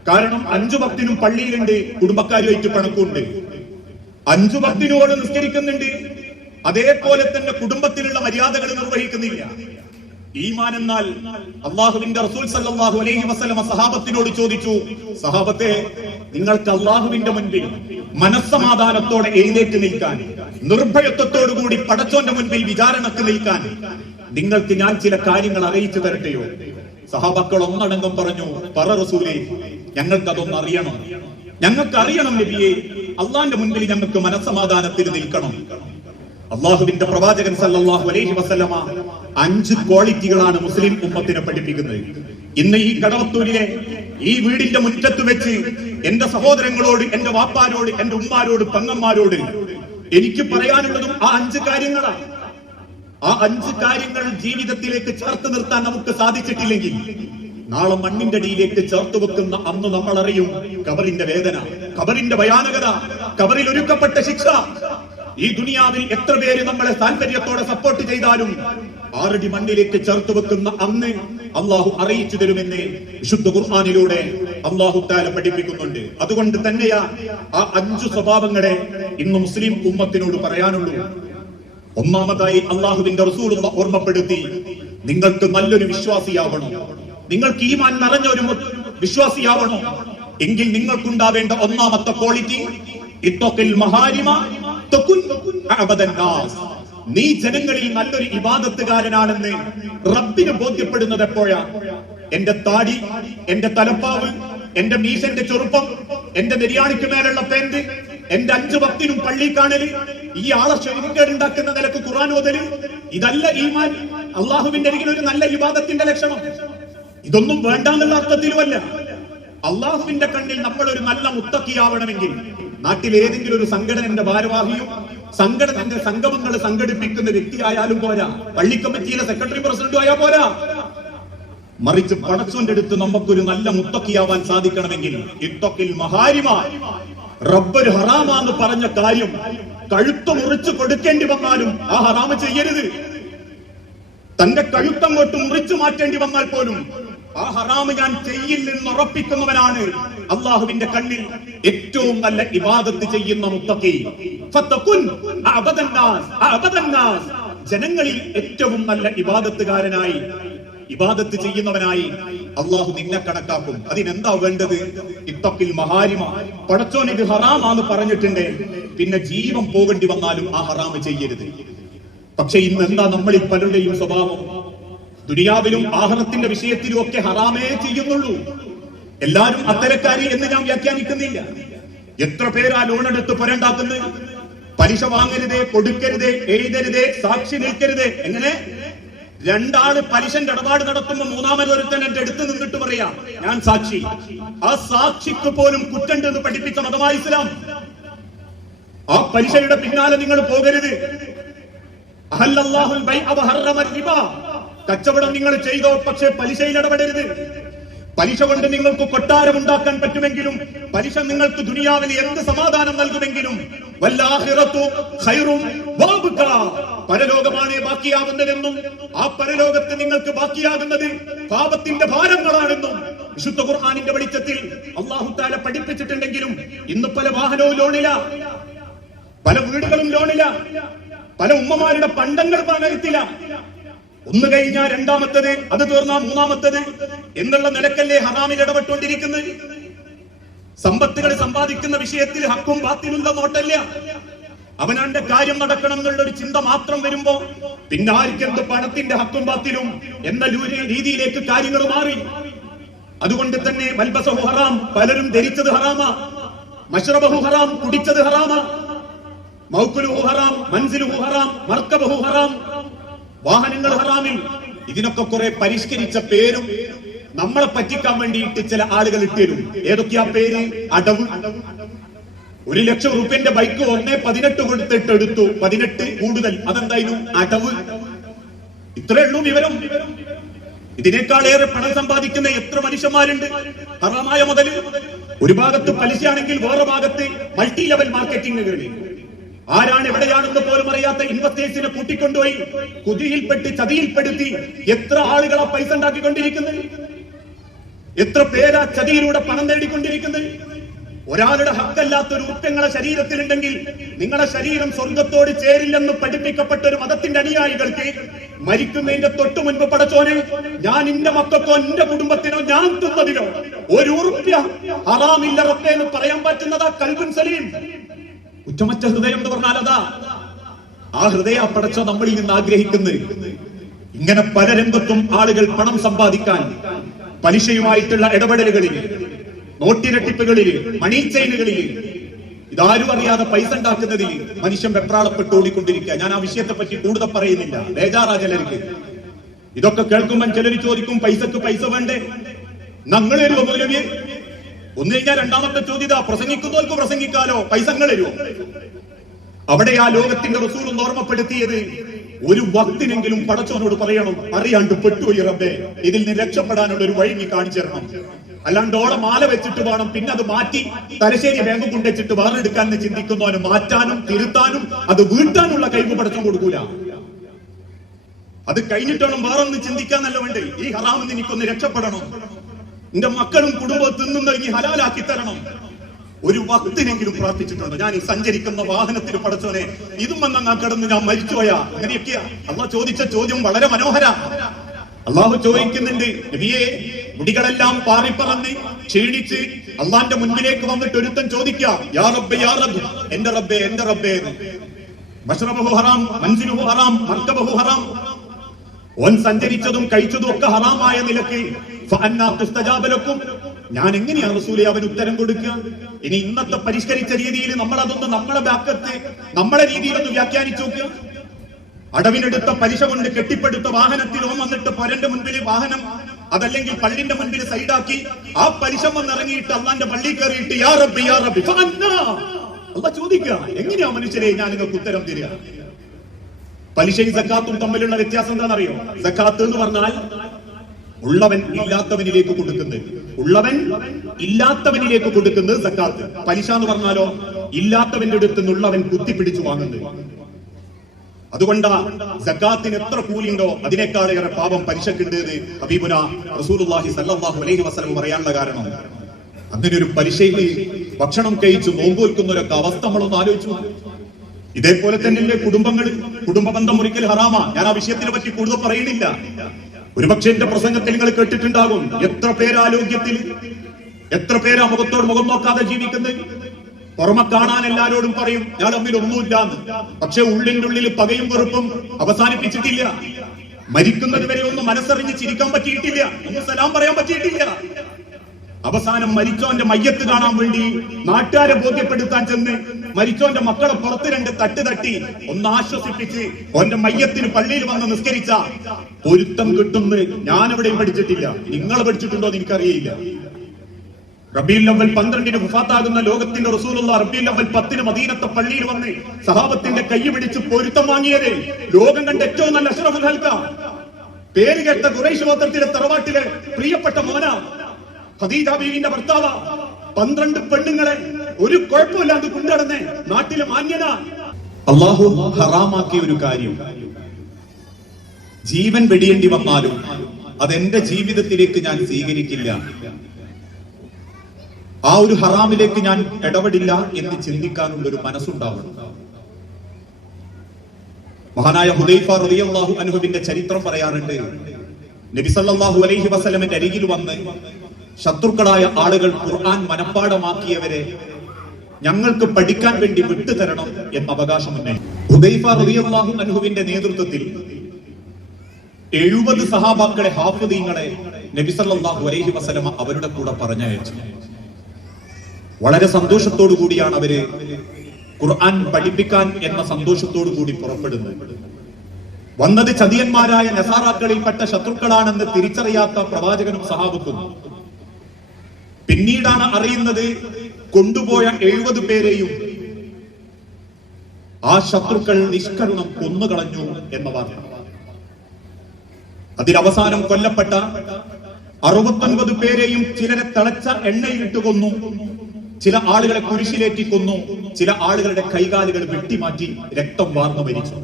കാരണം 5 വക്തിനും പള്ളിയിലുണ്ട്, കുടുംബക്കാരുമായിട്ട് കണക്കുണ്ട്. 5 വക്തിനോട് നിസ്കരിക്കുന്നുണ്ട്, അതേപോലെ തന്നെ കുടുംബത്തിലുള്ള മര്യാദകൾ നിർവഹിക്കുന്നില്ല. ഈമാൻ എന്നാൽ, അള്ളാഹുവിന്റെ റസൂൽ സല്ലല്ലാഹു അലൈഹി വസല്ലം സഹാബത്തിനോട് ചോദിച്ചു, സഹാബത്തെ, നിങ്ങൾക്ക് അള്ളാഹുവിന്റെ മുൻപിൽ മനസ്സമാധാനത്തോടെ എഴുന്നേറ്റ് നിൽക്കാൻ, നിർഭയത്വത്തോടുകൂടി പടച്ചോന്റെ മുൻപിൽ വിചാരണക്ക് നിൽക്കാൻ നിങ്ങൾക്ക് ഞാൻ ചില കാര്യങ്ങൾ അറിയിച്ചു തരട്ടെയോ? സഹാബക്കൾ ഒന്നടങ്കം പറഞ്ഞു, പറ റസൂലേ, ഞങ്ങൾക്കതൊന്ന് അറിയണം. ഞങ്ങൾക്കറിയണം നബിയെ, അള്ളാന്റെ മുൻപിൽ ഞങ്ങൾക്ക് മനസ്സമാധാനത്തിൽ നിൽക്കണം. അള്ളാഹുവിന്റെ പ്രവാചകൻ സല്ലല്ലാഹു അലൈഹി വസല്ലമ 5 ക്വാളിറ്റികളാണ് മുസ്ലിം ഉമ്മത്തിനെ പഠിപ്പിക്കുന്നത്. ഇന്ന് ഈ കടവത്തൂരിലെ ഈ വീടിന്റെ മുറ്റത്ത് വെച്ച് എന്റെ സഹോദരങ്ങളോട്, എന്റെ വാപ്പാരോട്, എന്റെ ഉമ്മാരോട്, പെങ്ങന്മാരോട് എനിക്ക് പറയാനുള്ളതും ആ 5 കാര്യങ്ങളാണ്. ആ 5 കാര്യങ്ങൾ ജീവിതത്തിലേക്ക് ചേർത്ത് നിർത്താൻ നമുക്ക് സാധിച്ചിട്ടില്ലെങ്കിൽ, നാളെ മണ്ണിന്റെ അടിയിലേക്ക് ചേർത്ത് വെക്കുന്ന അന്ന് നമ്മൾ അറിയും ഖബറിന്റെ വേദന, ഖബറിന്റെ ഭയാനകത, ഖബറിൽ ഒരുക്കപ്പെട്ട ശിക്ഷ. ഈ ദുനിയാവിൽ എത്ര പേര് നമ്മളെ താല്പര്യത്തോടെ സപ്പോർട്ട് ചെയ്താലും 6 അടി മണ്ണിലേക്ക് ചേർത്ത് വെക്കുന്ന അന്ന് അള്ളാഹു അറിയിച്ചു തരുമെന്ന് വിശുദ്ധ ഖുർആനിലൂടെ അള്ളാഹു തആല പഠിപ്പിക്കുന്നുണ്ട്. അതുകൊണ്ട് തന്നെയാ ആ 5 സ്വഭാവങ്ങളെ ഇന്ന് മുസ്ലിം ഉമ്മത്തിനോട് പറയാനുള്ളൂ. ഒന്നാമതായി അള്ളാഹുവിന്റെ റസൂലുള്ള ഓർമ്മപ്പെടുത്തി, നിങ്ങൾക്ക് നല്ലൊരു വിശ്വാസിയാവണം, നിങ്ങൾക്ക് ഈമാൻ നിറഞ്ഞൊരു വിശ്വാസിയാവണം എങ്കിൽ നിങ്ങൾക്കുണ്ടാവേണ്ട ഒന്നാമത്തെ ക്വാളിറ്റി, ഇത്തഖിൽ മഹാരിമ തകുൻ അഅബദൻ നാസ്. നീ ജനങ്ങളിൽ നല്ലൊരു ഇബാദത്തുകാരനാണെന്ന് റബ്ബിന് ബോധ്യപ്പെടുന്നത് എപ്പോഴാ? എന്റെ താടി, എന്റെ തലപ്പാവ്, എന്റെ മീശന്റെ ചെറുപ്പം, എന്റെ നെരിയാണിക്ക് മേലുള്ള പാന്റ്, എന്റെ 5 വക്തിനും പള്ളി കാണല്, ഈ ആളെ ശരീരക്കേടുണ്ടാക്കുന്ന നിലക്ക് ഖുർആൻ ഓതല്, ഇതല്ല ഈമാൻ. അള്ളാഹുവിന്റെ അരികിൽ ഒരു നല്ല ഇബാദത്തിന്റെ ലക്ഷണം. ഇതൊന്നും വേണ്ടാന്നുള്ള അർത്ഥത്തിലുമല്ല. അള്ളാഹുവിന്റെ കണ്ണിൽ നമ്മൾ ഒരു നല്ല മുത്തക്കിയാവണമെങ്കിൽ നാട്ടിൽ ഏതെങ്കിലും ഒരു സംഘടനയുടെ ഭാരവാഹിയും സംഘടനന്റെ സംഗമങ്ങൾ സംഘടിപ്പിക്കുന്ന വ്യക്തിയായാലും പോരാ, പള്ളി കമ്മിറ്റിയിലെ സെക്രട്ടറി പ്രസിഡന്റും ആയാൽ പോരാ. മറിച്ച് പടച്ചോന്റെ അടുത്ത് നമുക്കൊരു നല്ല മുത്തക്കിയാവാൻ സാധിക്കണമെങ്കിൽ ഇത്തഖിൽ മഹാരിമ, റബ്ബ് ഹറാമാന്ന് പറഞ്ഞ കാര്യം കഴുത്ത് മുറിച്ച് കൊടുക്കേണ്ടി വന്നാലും ആ ഹറാമ് ചെയ്യരുത്. തന്റെ കഴുത്തങ്ങോട്ട് മുറിച്ചു മാറ്റേണ്ടി വന്നാൽ പോലും ആ ഹറാമ് ഞാൻ ചെയ്യില്ലെന്ന് ഉറപ്പിക്കുന്നവനാണ് അള്ളാഹുവിന്റെ കണ്ണിൽ ഏറ്റവും നല്ല ഇബാദത്ത് ചെയ്യുന്ന മുത്തഖി. ഫതകുൻ അഅബദൻ നാസ്, ജനങ്ങളിൽ ഏറ്റവും നല്ല ഇബാദത്തുകാരനായി, ഇബാദത്ത് ചെയ്യുന്നവനായി അള്ളാഹു നിന്നെ കണക്കാക്കും. അതിനെന്താ വേണ്ടത്? ഇത്തഖിൽ മഹാരിമ, പടച്ചോൻ ഇത് ഹറാമാന്ന് പറഞ്ഞിട്ടുണ്ട്, പിന്നെ ജീവൻ പോകേണ്ടി വന്നാലും ആ ഹറാമ് ചെയ്യരുത്. പക്ഷെ ഇന്ന് എന്താ നമ്മളിൽ പലരുടെയും സ്വഭാവം? ദുനിയാവിലും ആഖിറത്തിന്റെ വിഷയത്തിലും ഒക്കെ ഹറാമേ ചെയ്യുന്നുള്ളൂ. എല്ലാരും അത്തരക്കാരി എന്ന് ഞാൻ വ്യാഖ്യാനിക്കുന്നില്ല. എത്ര പേരാ ലോൺ എടുത്ത് പുരണ്ടാക്കുന്നത്? പലിശ വാങ്ങരുതേ, കൊടുക്കരുതേ, എഴുതരുതേ, സാക്ഷി നിൽക്കരുതേ. എങ്ങനെ? 2 ആള് പലിശന്റെ ഇടപാട് നടത്തുമ്പോ 3-മതൊരുത്തൻ എന്റെ അടുത്ത് നിന്നിട്ട് പറയാ ഞാൻ സാക്ഷി. ആ സാക്ഷിക്ക് പോലും കുറ്റണ്ടെന്ന് പഠിപ്പിച്ച മതമായ ഇസ്ലാം. ആ പലിശയുടെ പിന്നാലെ നിങ്ങൾ പോകരുത്. അഹല്ലല്ലാഹുൽ ബൈഅ വഹറമ റിബ, കച്ചവടം നിങ്ങൾ ചെയ്തോ, പക്ഷേ പലിശയിൽ ഇടപെടരുത്. പലിശ കൊണ്ട് നിങ്ങൾക്ക് കൊട്ടാരം ഉണ്ടാക്കാൻ പറ്റുമെങ്കിലും, പലിശ നിങ്ങൾക്ക് ദുനിയാവിൽ എന്ത് സമാധാനം നൽകുമെങ്കിലും, വല്ലാഹിറത്തു ഖൈറും വഅബ്ഖ, പരലോകമാണ് ബാക്കിയാവുന്നതെന്നും ആ പരലോകത്ത് നിങ്ങൾക്ക് ബാക്കിയാകുന്നത് പാപത്തിന്റെ ഭാരങ്ങളാണെന്നും വിശുദ്ധ ഖുർആനിന്റെ വെളിച്ചത്തിൽ അല്ലാഹു തആല പഠിപ്പിച്ചിട്ടുണ്ടെങ്കിലും ഇന്ന് പല വാഹനവും ലോണില, പല വീടുകളും ലോണില, പല ഉമ്മമാരുടെ പണ്ടങ്ങൾ പണയത്തില. ഒന്ന് കഴിഞ്ഞാൽ രണ്ടാമത്തത്, അത് തീർന്നാൽ മൂന്നാമത്തത് എന്നുള്ള നിലക്കല്ലേ ഹറാമിൽ ഇടപെട്ടുകൊണ്ടിരിക്കുന്നത്. സമ്പത്തുകൾ സമ്പാദിക്കുന്ന വിഷയത്തിൽ ഹക്കും ബാത്തിലുള്ള നോട്ടല്ല. അവനാന്റെ കാര്യം നടക്കണം എന്നുള്ള ഒരു ചിന്ത മാത്രം വരുമ്പോ പിന്നെ ആർക്കെന്ത് പണത്തിന്റെ ഹക്കും ബാത്തിലും എന്ന രീതിയിലേക്ക് കാര്യങ്ങൾ മാറി. അതുകൊണ്ട് തന്നെ മൽബസഹു ഹറാം, പലരും ധരിച്ചത് ഹറാമാ. മശ്റബഹു ഹറാം, കുടിച്ചത് ഹറാമാ. മൗക്കുലുഹു ഹറാം, മൻസിലുഹു ഹറാം, മർക്കബഹു ഹറാം, വാഹനങ്ങൾ ഹറാമിൽ. ഇതിനൊക്കെ കുറെ പരിഷ്കരിച്ച പേരും നമ്മളെ പറ്റിക്കാൻ വേണ്ടിയിട്ട് ചില ആളുകൾ ഇട്ടുതരും. ഏതൊക്കെയാ പേര്? അടവ്. 1 ലക്ഷം റുപ്യന്റെ ബൈക്ക് 1.18 കൊടുത്തിട്ട് എടുത്തു, 18 കൂടുതൽ. അതെന്തായാലും അടവ്. ഇത്രേ ഉള്ളൂ വിവരം. ഇതിനേക്കാളേറെ പണം സമ്പാദിക്കുന്ന എത്ര മനുഷ്യന്മാരുണ്ട്? ഹറാമായ മുതൽ. ഒരു ഭാഗത്ത് പലിശയാണെങ്കിൽ വേറെ ഭാഗത്ത് മൾട്ടി ലെവൽ മാർക്കറ്റിംഗുകൾ. ആരാണ് എവിടെയാണെന്ന് പോലും അറിയാത്ത ഇൻവെസ്റ്റേഴ്സിനെ കൂട്ടിക്കൊണ്ടുപോയി കുതിയിൽപ്പെട്ട് ചതിയിൽപ്പെടുത്തി എത്ര ആളുകളാ പൈസ ഉണ്ടാക്കിക്കൊണ്ടിരിക്കുന്നത്? എത്ര പേരാ ചതിയിലൂടെ പണം നേടിക്കൊണ്ടിരിക്കുന്നത്? ഒരാളുടെ ഹക്കല്ലാത്ത ഒരു ഉറുപ്പ്യങ്ങളെ ശരീരത്തിലുണ്ടെങ്കിൽ നിങ്ങളുടെ ശരീരം സ്വർഗത്തോട് ചേരില്ലെന്ന് പഠിപ്പിക്കപ്പെട്ട ഒരു മതത്തിന്റെ അനുയായികൾക്ക് മരിക്കുന്നതിന്റെ തൊട്ടു മുൻപ് പടച്ചോനെ, ഞാൻ എന്റെ മക്കൾക്കോ എന്റെ കുടുംബത്തിനോ ഞാൻ തിന്നതിനോ 1 ഉറുപ്പ്യ ഹറാമില്ല റബ്ബേ എന്ന് പറയാൻ പറ്റുന്നതാ കൽബുൻ സലീം. കുറ്റമറ്റ ഹൃദയം എന്ന് പറഞ്ഞാൽ അതാ. ആ ഹൃദയ പടച്ചോ നമ്മളിൽ നിന്ന് ആഗ്രഹിക്കുന്നത്. ഇങ്ങനെ പല രംഗത്തും ആളുകൾ പണം സമ്പാദിക്കാൻ പലിശയുമായിട്ടുള്ള ഇടപെടലുകളിൽ, നോട്ടിരട്ടിപ്പുകളിൽ, മണി ചെയിനുകളിൽ, ഇതാരും അറിയാതെ പൈസ ഉണ്ടാക്കുന്നതിൽ മനുഷ്യൻ വെപ്രാളപ്പെട്ട് ഓടിക്കൊണ്ടിരിക്കുക. ഞാൻ ആ വിഷയത്തെ പറ്റി കൂടുതൽ പറയുന്നില്ല, ബേജാറാ ചിലർക്ക്. ഇതൊക്കെ കേൾക്കുമ്പോൾ ചിലർ ചോദിക്കും, പൈസക്ക് പൈസ വേണ്ടേ? ഞങ്ങൾ തരുമോ മൗലവിയെ? ഒന്ന് കഴിഞ്ഞാൽ രണ്ടാമത്തെ ചോദ്യത, പ്രസംഗിക്കുന്നവർക്ക് പ്രസംഗിക്കാലോ, പൈസ നിങ്ങൾ തരുമോ? അവിടെ ആ ലോകത്തിന്റെ റസൂൽ ഓർമ്മപ്പെടുത്തിയത്, ഒരു വക്തിനെങ്കിലും പടച്ചവനോട് പറയണം, അറിയാണ്ട് പെട്ടുപോയി റബ്ബേ, ഇതിൽ നിന്ന് രക്ഷപ്പെടാനുള്ള ഒരു വഴി നീ കാണിച്ചു തരണം. അല്ലാണ്ട് ഓളെ മാല വെച്ചിട്ട് വേണം പിന്നെ അത് മാറ്റി തലശ്ശേരി ബാങ്ക് കൊണ്ടുവച്ചിട്ട് വേറെടുക്കാൻ ചിന്തിക്കുന്നവന് മാറ്റാനും തിരുത്താനും അത് വീട്ടാനുള്ള കഴിവ് പടച്ചം കൊടുക്കൂല. അത് കഴിഞ്ഞിട്ടോണം വേറൊന്ന് ചിന്തിക്കാൻ നല്ല വേണ്ടേ. ഈ ഹറാമിൽ എനിക്കൊന്ന് രക്ഷപ്പെടണം, എന്റെ മക്കളും കുടുംബവും തിന്നുന്ന ഹലാലാക്കി തരണം. ഒരു വക്തിനെങ്കിലും പ്രാർത്ഥിച്ചിട്ടുണ്ടോ? ഞാൻ ഈ സഞ്ചരിക്കുന്ന വാഹനത്തിൽ പടച്ചോനെ ഇതും വന്ന കിടന്ന് ഞാൻ മരിച്ചുപോയാ? അങ്ങനെയൊക്കെയാ അള്ളാഹ് ചോദിച്ച ചോദ്യം. വളരെ മനോഹര. അള്ളാഹു ചോദിക്കുന്നുണ്ട്, നബിയെ, മുടികളെല്ലാം പാറിപ്പറന്ന് ക്ഷീണിച്ച് അള്ളാന്റെ മുൻപിലേക്ക് വന്നിട്ട് ഒരുത്തൻ ചോദിക്കാം, യാ റബ്ബേ യാ റബ്ബ്, എന്റെ റബ്ബേ എന്റെ റബ്ബേ എന്ന്. മശ്റബഹു ഹറാം, മൻസിലുഹു ഹറാം, മർകബഹു ഹറാം. ഓൻ സഞ്ചരിച്ചതും കഴിച്ചതും ഒക്കെ ഹറാമായ നിലയ്ക്ക് ഞാൻ എങ്ങനെയാ റസൂലേ അവന് ഉത്തരം കൊടുക്കുക? ഇനി ഇന്നത്തെ പരിഷ്കരിച്ച രീതിയിൽ നമ്മൾ അതൊന്ന് നമ്മളെ ബാക്കത്ത് നമ്മളെ രീതിയിലൊന്ന് വ്യാഖ്യാനിച്ചു നോക്കുക. അടവിനെടുത്ത പലിശ കൊണ്ട് കെട്ടിപ്പടുത്ത വാഹനത്തിൽ ഓൻ വന്നിട്ട് പൊരന്റെ മുൻപിൽ വാഹനം, അതല്ലെങ്കിൽ പള്ളിന്റെ മുൻപിൽ സൈഡാക്കി ആ പലിശ വന്നിറങ്ങിയിട്ട് അള്ളാന്റെ പള്ളി കയറിയിട്ട് യാ റബ്ബി യാ റബ്ബി അള്ളാഹ് ചോദിക്കുക, എങ്ങനെയാ മനുഷ്യരെ ഞാൻ നിങ്ങൾക്ക് ഉത്തരം തരിക? പലിശയും സക്കാത്തും തമ്മിലുള്ള വ്യത്യാസം എന്താണെന്നറിയോ? സക്കാത്ത് എന്ന് പറഞ്ഞാൽ ഉള്ളവൻ ഇല്ലാത്തവനിലേക്ക് കൊടുക്കുന്നത്, ഉള്ളവൻ ഇല്ലാത്തവനിലേക്ക് കൊടുക്കുന്നത് സക്കാത്ത്. പലിശ എന്ന് പറഞ്ഞാലോ ഇല്ലാത്തവന്റെ അടുത്ത് നിന്നുള്ളവൻ കുത്തിപ്പിടിച്ചു വാങ്ങുന്നത്. അതുകൊണ്ടാ സക്കാത്തിന് എത്ര കൂലിയുണ്ടോ അതിനേക്കാളേറെ പാപം പലിശക്കുണ്ട് എന്ന് ഹബീബുന റസൂലുള്ളാഹി സ്വല്ലല്ലാഹു അലൈഹി വസല്ലം പറയാനുള്ള കാരണം. അങ്ങനെ ഒരു പലിശയിൽ ഭക്ഷണം കഴിച്ച് നോമ്പുവെക്കുന്നവരൊക്കെ അവസ്ഥ നമ്മളൊന്ന് ആലോചിച്ചു. ഇതേപോലെ തന്നെ കുടുംബ ബന്ധം ഒരിക്കൽ ഹറാമാ. ഞാൻ ആ വിഷയത്തിനെ പറ്റി കൂടുതൽ പറയുന്നില്ല. ഒരുപക്ഷെ എന്റെ പ്രസംഗത്തിൽ നിങ്ങൾ കേട്ടിട്ടുണ്ടാകും, എത്ര പേരാരോഗ്യത്തിൽ, എത്ര പേരാ മുഖത്തോട് മുഖം നോക്കാതെ ജീവിക്കുന്നത്. പുറമെ കാണാൻ എല്ലാരോടും പറയും ഞാൻ തമ്മിൽ ഒന്നുമില്ലാന്ന്, പക്ഷെ ഉള്ളിന്റെ ഉള്ളിൽ പകയും വെറുപ്പും അവസാനിപ്പിച്ചിട്ടില്ല. മരിക്കുന്നത് വരെ ഒന്ന് മനസ്സറിഞ്ഞ് ചിരിക്കാൻ പറ്റിയിട്ടില്ല, ഒന്ന് സലാം പറയാൻ പറ്റിയിട്ടില്ല. അവസാനം മരിച്ചോന്റെ മയ്യത്ത് കാണാൻ വേണ്ടി നാട്ടുകാരെ ബോധ്യപ്പെടുത്താൻ ചെന്ന് മരിച്ചോന്റെ മക്കളെ പുറത്ത് 2 തട്ട് തട്ടി ഒന്ന് ആശ്വസിപ്പിച്ച് ഓന്റെ മയ്യത്തിന് പള്ളിയിൽ വന്ന് നിസ്കരിച്ച പൊരുത്തം കിട്ടുന്ന് ഞാൻ എവിടെയും പഠിച്ചിട്ടില്ല. നിങ്ങൾ പഠിച്ചിട്ടുണ്ടോ എന്ന് എനിക്കറിയില്ല. റബീഉൽ അവ്വൽ 12 വഫാത്താകുന്ന ലോകത്തിന്റെ റസൂലുള്ള റബീഉൽ അവ്വൽ 10 മദീനത്തെ പള്ളിയിൽ വന്ന് സഹാബത്തിന്റെ കൈ പിടിച്ച് പൊരുത്തം വാങ്ങിയത് ലോകം കണ്ട ഏറ്റവും നല്ല അഷ്റഫുൽ ഹൽഖ, പേര് കേട്ട ഖുറൈശ് ഗോത്രത്തിലെ തറവാട്ടിലെ പ്രിയപ്പെട്ട മോന, ഖദീജ ബീവിന്റെ ഭർത്താവ. 12 പെണ്ണുങ്ങളെ ഒരു കുഴപ്പമില്ലാതെ കൊണ്ടുനടന്ന് നാട്ടിലെ മാന്യന. അള്ളാഹു ഹറാമാക്കിയ ഒരു കാര്യം ജീവൻ വെടിയേണ്ടി വന്നാലും അതെന്റെ ജീവിതത്തിലേക്ക് ഞാൻ സ്വീകരിക്കില്ല, ആ ഒരു ഹറാമിലേക്ക് ഞാൻ ഇടപെടില്ല എന്ന് ചിന്തിക്കാനുള്ള ഒരു മനസ്സുണ്ടാവണം. മഹാനായ ഹുദൈഫ റളിയല്ലാഹു അൻഹുവിന്റെ ചരിത്രം പറയാറുണ്ട്. നബി സല്ലല്ലാഹു അലൈഹി വസല്ലമിന്റെ അരികിൽ വന്ന് ശത്രുക്കളായ ആളുകൾ ഖുർആൻ മനഃപ്പാഠമാക്കിയവരെ ഞങ്ങൾക്ക് പഠിക്കാൻ വേണ്ടി വിട്ടുതരണം എന്ന അവകാശം ഉന്നയിച്ചു. ഹുദൈഫ റളിയല്ലാഹു അൻഹുവിന്റെ നേതൃത്വത്തിൽ 70 സഹാബാക്കളെ, ഹാഫിദീങ്ങളെ നബി സല്ലല്ലാഹു അലൈഹി വസല്ലമ അവരുടെ കൂടെ പറഞ്ഞയച്ചു. വളരെ സന്തോഷത്തോടു കൂടിയാണ് അവര് ഖുർആൻ പഠിപ്പിക്കാൻ എന്ന സന്തോഷത്തോടു കൂടി പുറപ്പെടുന്നത്. വന്നത് ചതിയന്മാരായ നസാറാക്കളിൽപ്പെട്ട ശത്രുക്കളാണെന്ന് തിരിച്ചറിയാത്ത പ്രവാചകനും സഹാബത്തും. പിന്നീടാണ് അറിയുന്നത് കൊണ്ടുപോയ 70 പേരെയും ആ ശത്രുക്കൾ നിഷ്കരുണം കൊന്നുകളഞ്ഞു എന്ന വാർത്ത. അതിലവസാനം കൊല്ലപ്പെട്ട 69 പേരെയും ചിലരെ തിളച്ച എണ്ണയിലിട്ട് കൊന്നു, ചില ആളുകളെ കുരിശിലേറ്റി കൊന്നു, ചില ആളുകളുടെ കൈകാലുകൾ വെട്ടിമാറ്റി രക്തം വാർന്നു മരിച്ചു.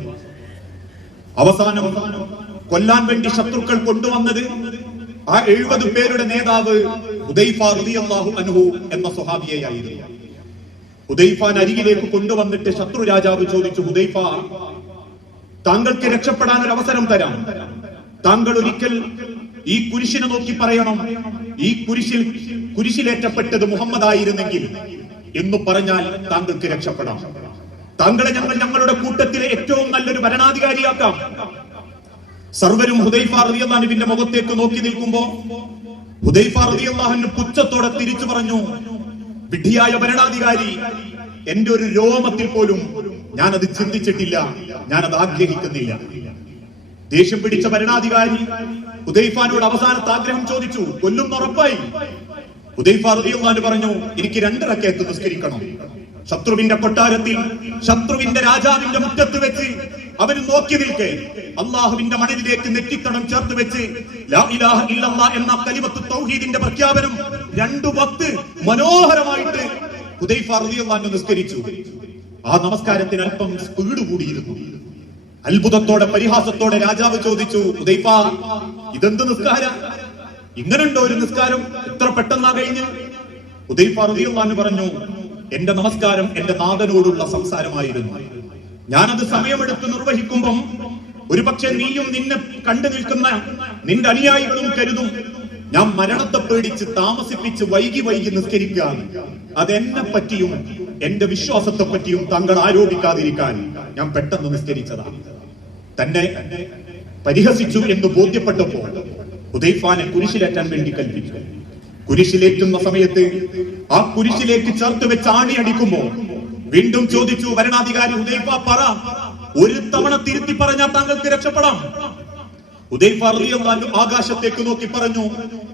അവസാനം കൊല്ലാൻ വേണ്ടി ശത്രുക്കൾ കൊണ്ടുവന്നത് ആ 70 പേരുടെ നേതാവ് ഹുദൈഫ റളിയല്ലാഹു അൻഹു എന്ന സ്വഹാബിയെയായിരുന്നു. ഹുദൈഫാൻ അരികിലേക്ക് കൊണ്ടുവന്നിട്ട് ശത്രു രാജാവ് ചോദിച്ചു, ഹുദൈഫ, താങ്കൾക്ക് രക്ഷപ്പെടാൻ ഒരു അവസരം തരാം. താങ്കൾ ഒരിക്കൽ ഈ കുരിശിനെ നോക്കി പറയണം, ഈ കുരിശിലേറ്റപ്പെട്ടത് മുഹമ്മദ് ആയിരുന്നെങ്കിൽ എന്ന് പറഞ്ഞാൽ താങ്കൾക്ക് രക്ഷപ്പെടാം. താങ്കളെ ഞങ്ങൾ ഞങ്ങളുടെ കൂട്ടത്തിലെ ഏറ്റവും നല്ലൊരു ഭരണാധികാരിയാക്കാം. സർവരും ഹുദൈഫ റളിയല്ലാഹു അൻഹുവിന്റെ മുഖത്തേക്ക് നോക്കി നിൽക്കുമ്പോ ഹുദൈഫ റളിയല്ലാഹു അൻഹു പുച്ഛത്തോടെ തിരിച്ചു പറഞ്ഞു, വിഡ്ഢിയായ ഭരണാധികാരി, എന്റെ ഒരു രോമത്തിൽ പോലും ഞാനത് ചിന്തിച്ചിട്ടില്ല, ഞാനത് ആഗ്രഹിക്കുന്നില്ല. ദേഷ്യം പിടിച്ച ഭരണാധികാരി ഹുദൈഫാനോട് അവസാനത്തെ ആഗ്രഹം ചോദിച്ചു, കൊല്ലുന്നുറപ്പായി. ഹുദൈഫ റളിയല്ലാഹു അൻഹു പറഞ്ഞു, എനിക്ക് 2 റക്അത്ത് നിസ്കരിക്കണം. ശത്രുവിന്റെ കൊട്ടാരത്തിൽ, ശത്രുവിന്റെ രാജാവിന്റെ മുറ്റത്ത് വെച്ച് അവര് നോക്കി നിൽക്കെ അള്ളാഹുവിന്റെ മണലിലേക്ക് നെറ്റിത്തടം ചേർത്ത് വെച്ച് ലാ ഇലാഹ ഇല്ലല്ലാഹ് എന്ന കലിമത്ത് തൗഹീദിന്റെ പ്രഖ്യാപനം 2 വക്ത് മനോഹരമായിട്ട് ഹുദൈഫ റളിയല്ലാഹു അൻഹു നിസ്കരിച്ചു. ആ നമസ്കാരത്തിന് അല്പം സ്പീഡ് കൂടിയിരുന്നു. അത്ഭുതത്തോടെ പരിഹാസത്തോടെ രാജാവ് ചോദിച്ചു, ഹുദൈഫ, ഇതെന്ത് നിസ്കാരം? ഇങ്ങനെയുണ്ടോ ഒരു നിസ്കാരം? ഇത്ര പെട്ടെന്നാ കഴിഞ്ഞ്? ഹുദൈഫ റളിയല്ലാഹു അൻഹു പറഞ്ഞു, എന്റെ നമസ്കാരം എന്റെ നാഥനോടുള്ള സംസാരമായിരുന്നു. ഞാനത് സമയമെടുത്ത് നിർവഹിക്കുമ്പം ഒരുപക്ഷെ നീയും നിന്നെ കണ്ടു നിൽക്കുന്ന നിന്റെ അനുയായികളും കരുതും ഞാൻ മരണത്തെ പേടിച്ച് താമസിപ്പിച്ച് വൈകി നിസ്കരിക്കാൻ. അതെന്നെ പറ്റിയും എന്റെ വിശ്വാസത്തെ പറ്റിയും താങ്കൾ ആരോപിക്കാതിരിക്കാൻ ഞാൻ പെട്ടെന്ന് നിസ്കരിച്ചതാണ്. തന്നെ പരിഹസിച്ചു എന്ന് ബോധ്യപ്പെട്ടപ്പോൾ ഹുദൈഫാനെ കുരിശിലേറ്റാൻ വേണ്ടി കൽപ്പിച്ചു. കുരിശിലേറ്റുന്ന സമയത്ത് ആ കുരിശിലേക്ക് ചേർത്ത് വെച്ച് ആണി അടിക്കുമ്പോ വീണ്ടും ചോദിച്ചു, ഭരണാധികാരി ഹുദൈഫ, പറ, ഒരു തവണ തിരുത്തി പറഞ്ഞാൽ താങ്കൾക്ക് രക്ഷപ്പെടാം. ഹുദൈഫ റളിയല്ലാഹു അൻഹു ആകാശത്തേക്ക് നോക്കി പറഞ്ഞു,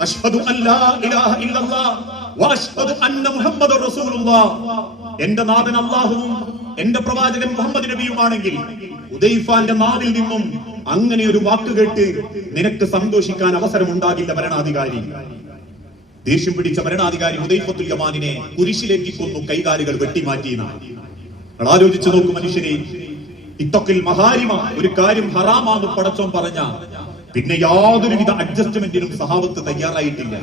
അശ്ഹദു അല്ലാ ഇലാഹ ഇല്ലല്ലാഹ് വ അശ്ഹദു അന്ന മുഹമ്മദുർ റസൂലുള്ളാഹ്. എന്റെ നാഥൻ അല്ലാഹുവും എന്റെ പ്രവാചകൻ മുഹമ്മദ് നബിയുമാണെങ്കിൽ ഹുദൈഫാന്റെ നാവിൽ നിന്നും അങ്ങനെ ഒരു വാക്ക് കേട്ട് നിനക്ക് സന്തോഷിക്കാൻ അവസരം ഉണ്ടാകില്ല ഭരണാധികാരി. ദേഷ്യം പിടിച്ച ഭരണാധികാരി ഹുദൈഫത്തുൽ യമാനിനെ കുരിശിലേക്ക് കൊന്നു, കൈകാലുകൾ വെട്ടിമാറ്റിയെന്നാണ്. ആലോചിച്ചു നോക്കൂ മനുഷ്യരെ, ഇത്തക്കിൽ മഹാരിമ, ഒരു കാര്യം ഹറാമാന്ന് പടച്ചോൻ പറഞ്ഞ പിന്നെ യാതൊരുവിധ അഡ്ജസ്റ്റ്മെന്റിനും സഹാബത്ത് തയ്യാറായിട്ടില്ല.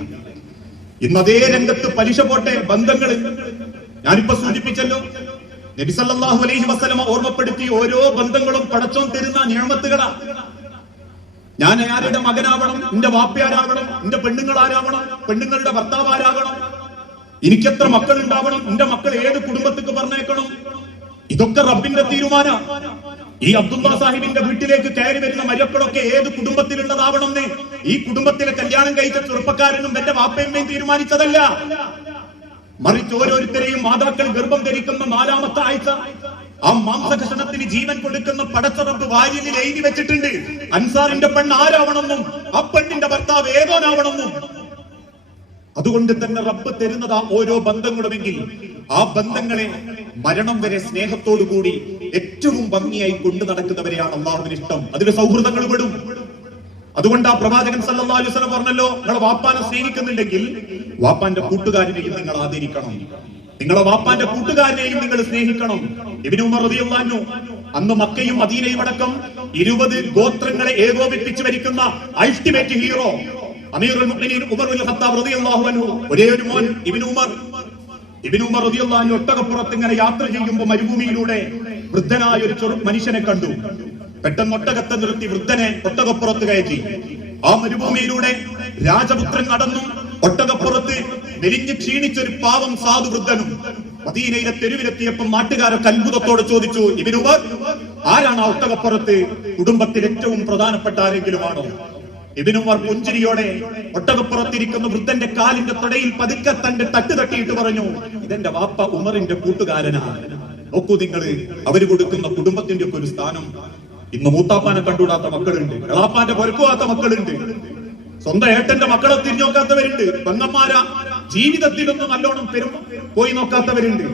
ഇന്ന് അതേ രംഗത്ത് പലിശ പോട്ടെ, ബന്ധങ്ങൾ ഞാനിപ്പോ സൂചിപ്പിച്ചല്ലോ. നബി സല്ലല്ലാഹു അലൈഹി വസല്ലമ ഓർമ്മപ്പെടുത്തി, ഓരോ ബന്ധങ്ങളും പടച്ചോൻ തരുന്ന നിഅമത്തുകളാ. ഞാൻ ആരുടെ മകനാവണം, എന്റെ വാപ്പയാരാവണം, എന്റെ പെണ്ണുങ്ങളാരാവണം, പെണ്ണുങ്ങളുടെ ഭർത്താവ് ആരാകണം, എനിക്കെത്ര മക്കൾ ഉണ്ടാവണം, എന്റെ മക്കൾ ഏത് കുടുംബത്തേക്ക് പറഞ്ഞേക്കണം, ഇതൊക്കെ റബ്ബിന്റെ തീരുമാന. ഈ അബ്ദുള്ള സാഹിബിന്റെ വീട്ടിലേക്ക് കയറി വരുന്ന മരക്കളൊക്കെ ഏത് കുടുംബത്തിലുള്ളതാവണമെന്ന് ഈ കുടുംബത്തിലെ കല്യാണം കഴിച്ച ചെറുപ്പക്കാരനും എന്റെ വാപ്പയമ്മയും തീരുമാനിച്ചതല്ല. മറിച്ച് ഓരോരുത്തരെയും മാതാക്കൾ ഗർഭം ധരിക്കുന്ന 4ാമത്തെ ആഴ്ച ആ മാംസകഷണത്തിന് ജീവൻ കൊടുക്കുന്ന പടച്ച റബ്ബ് വാരിയിൽ എഴുതി വെച്ചിട്ടുണ്ട്. അൻസാറിന്റെ പെണ്ണ് ആരാവണമെന്നും ആ പെണ്ണിന്റെ ഭർത്താവ് ഏതോനാവണമെന്നും. അതുകൊണ്ട് തന്നെ റബ്ബ് തരുന്നത് ഓരോ ബന്ധങ്ങളുമെങ്കിൽ ആ ബന്ധങ്ങളെ മരണം വരെ സ്നേഹത്തോടുകൂടി ഏറ്റവും ഭംഗിയായി കൊണ്ടു നടക്കുന്നവരെയാണ് അള്ളാഹുവിന് ഇഷ്ടം. അതിൽ സൗഹൃദങ്ങൾ പെടും. അതുകൊണ്ട് ആ പ്രവാചകൻ സല്ലല്ലാഹു അലൈഹി വസല്ലം പറഞ്ഞല്ലോ, നിങ്ങളെ വാപ്പാനെ സ്നേഹിക്കുന്നുണ്ടെങ്കിൽ വാപ്പാന്റെ കൂട്ടുകാരനെയും നിങ്ങൾ ആദരിക്കണം, നിങ്ങളെ വാപ്പാന്റെ കൂട്ടുകാരനെയും നിങ്ങൾ സ്നേഹിക്കണം. ഇബ്നു ഉമർ റളിയല്ലാഹു അൻഹു അന്ന് മക്കയും മദീനയും അടക്കം 20 ഗോത്രങ്ങളെ ഏകോപിപ്പിച്ച് ഭരിക്കുന്ന അൾട്ടിമേറ്റ് ഹീറോ അമീറുൽ മുഅ്മിനീൻ ഉമർ ഇബ്നുൽ ഖത്താബ് റളിയല്ലാഹു അൻഹു, ഒരേ ഒരു മോൻ ഇബ്നു ഉമർ റളിയല്ലാഹു അൻഹു ഒട്ടകപ്പുറത്ത് ഇങ്ങനെ യാത്ര ചെയ്യുമ്പോൾ മരുഭൂമിയിലൂടെ വൃദ്ധനായ ഒരു മനുഷ്യനെ കണ്ടു. പെട്ടെന്ന് ഒട്ടകത്തെ നിർത്തി വൃദ്ധനെ ഒട്ടകപ്പുറത്ത് കയറ്റി. ആ മരുഭൂമിയിലൂടെ രാജപുത്രൻ നടന്നു. ഒട്ടകപ്പുറത്ത് മെലിഞ്ഞ് ക്ഷീണിച്ചൊരു പാവം സാധു വൃദ്ധനും. മദീനയിലെ തെരുവിലെത്തിയപ്പോൾ നാട്ടുകാരൊക്കെ അത്ഭുതത്തോടെ ചോദിച്ചു, ഇബ്നു ഉമർ, ആരാണ് ആ ഒട്ടകപ്പുറത്ത്? കുടുംബത്തിൽ ഏറ്റവും പ്രധാനപ്പെട്ട ആരെങ്കിലുമാണോ? ഇബ്നു ഉമർ പുഞ്ചിരിയോടെ ഒട്ടകപ്പുറത്തിരിക്കുന്ന വൃദ്ധന്റെ കാലിന്റെ തൊടയിൽ പതുക്കെ തന്റെ തട്ട് തട്ടിയിട്ട് പറഞ്ഞു, ഇതെന്റെ വാപ്പ ഉമറിന്റെ കൂട്ടുകാരനാണ്. നോക്കൂ നിങ്ങൾ, അവര് കൊടുക്കുന്ന കുടുംബത്തിന്റെ ഒക്കെ ഒരു സ്ഥാനം. ഇന്ന് മൂത്താപ്പാനെ കണ്ടുകൂടാത്ത മക്കളുണ്ട്, എളാപ്പാന്റെ പൊരുക്കുവാത്ത മക്കളുണ്ട്, സ്വന്തം ഏട്ടന്റെ മക്കളെ തിരിഞ്ഞു നോക്കാത്തവരുണ്ട്, പെങ്ങന്മാര ജീവിതത്തിലൊന്നും നല്ലോണം പോയി നോക്കാത്തവരുണ്ട്.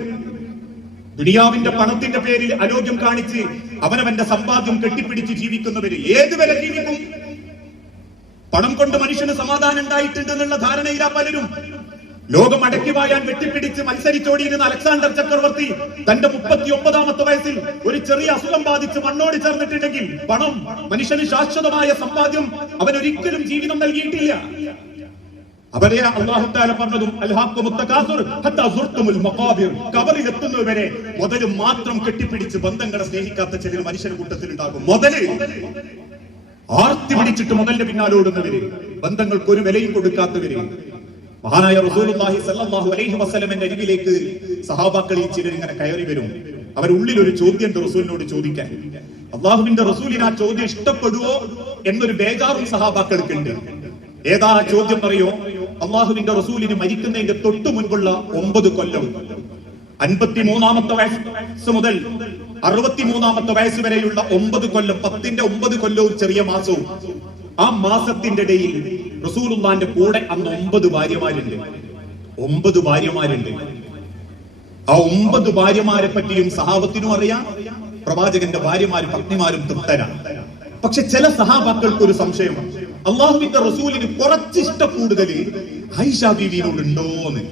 ദുനിയാവിന്റെ പണത്തിന്റെ പേരിൽ ആരോഗ്യം കാണിച്ച് അവനവന്റെ സമ്പാദ്യം കെട്ടിപ്പിടിച്ച് ജീവിക്കുന്നവര് ഏതുവരെ ജീവിക്കും? പണം കൊണ്ട് മനുഷ്യന് സമാധാനം ഉണ്ടായിട്ടുണ്ട് എന്നുള്ള ധാരണയിലാ പലരും. ലോകം അടക്കി വായാൻ വെട്ടിപ്പിടിച്ച് മത്സരിച്ചോടിയിരുന്ന അലക്സാണ്ടർ ചക്രവർത്തി തന്റെ 39ാമത്തെ വയസ്സിൽ ഒരു ചെറിയ അസുഖം ബാധിച്ച് മണ്ണോട് ചേർന്നിട്ടുണ്ടെങ്കിൽ പണം മനുഷ്യന് ശാശ്വതമായ സമ്പാദ്യം അവനൊരിക്കലും ജീവിതം നൽകിയിട്ടില്ല. അവരെ അല്ലാഹു തആല പറഞ്ഞതും അൽഹാഖുമുത് തകാസുർ ഹത്താ സുർതുമുൽ മഖാബിർ, ഖബറിൽ എത്തുന്നവരെ മുതല് മാത്രം കെട്ടിപ്പിടിച്ച് ബന്ധങ്ങളെ സ്നേഹിക്കാത്ത ചില മനുഷ്യരുടെ കൂട്ടത്തിൽ ഉണ്ടാകും. മുതല് ആർത്തി പിടിച്ചിട്ട് മുതലിന്റെ പിന്നാലോടുന്നവര്, ബന്ധങ്ങൾക്ക് ഒരു വിലയും കൊടുക്കാത്തവര്. മഹാനായ റസൂലുള്ളാഹി സ്വല്ലല്ലാഹു അലൈഹി വസല്ലമയുടെ അരികിലേക്ക് സഹാബാക്കളിൽ ചിലർ ഇങ്ങനെ കയറി വരും. അവരുള്ളിൽ ഒരു ചോദ്യം റസൂലിനോട് ചോദിക്കാൻ. അള്ളാഹുവിന്റെ റസൂലിന് ആ ചോദ്യം ഇഷ്ടപ്പെടുവോ എന്നൊരു ബേജാറും സഹാബാക്കൾക്കുണ്ട്. ഏതാ ചോദ്യം അറിയോ? അള്ളാഹുവിന്റെ റസൂലിന് മരിക്കുന്നതിന്റെ തൊട്ടു മുൻപുള്ള 9 കൊല്ലം, 53ാമത്തെ വയസ്സ് മുതൽ 63ാമത്തെ വയസ്സ് വരെയുള്ള 9 കൊല്ലം, 10ന്റെ 9 കൊല്ലവും ചെറിയ മാസവും. ആ മാസത്തിന്റെ ഇടയിൽ റസൂലുള്ളാന്റെ കൂടെ അന്ന് 9 ഭാര്യമാരുണ്ട്. 9 ഭാര്യമാരുണ്ട്. ആ 9 ഭാര്യമാരെ പറ്റിയും സഹാബത്തിനും അറിയാം, പ്രവാചകന്റെ ഭാര്യമാരും പത്നിമാരും തൃപ്തരാണ്. പക്ഷെ ചില സഹാബാക്കൾക്ക് ഒരു സംശയം, അള്ളാഹുവിന്റെ റസൂലിന് കുറച്ച് ഇഷ്ട കൂടുതൽ ആയിഷ ബീവിയോടുണ്ടോന്ന്.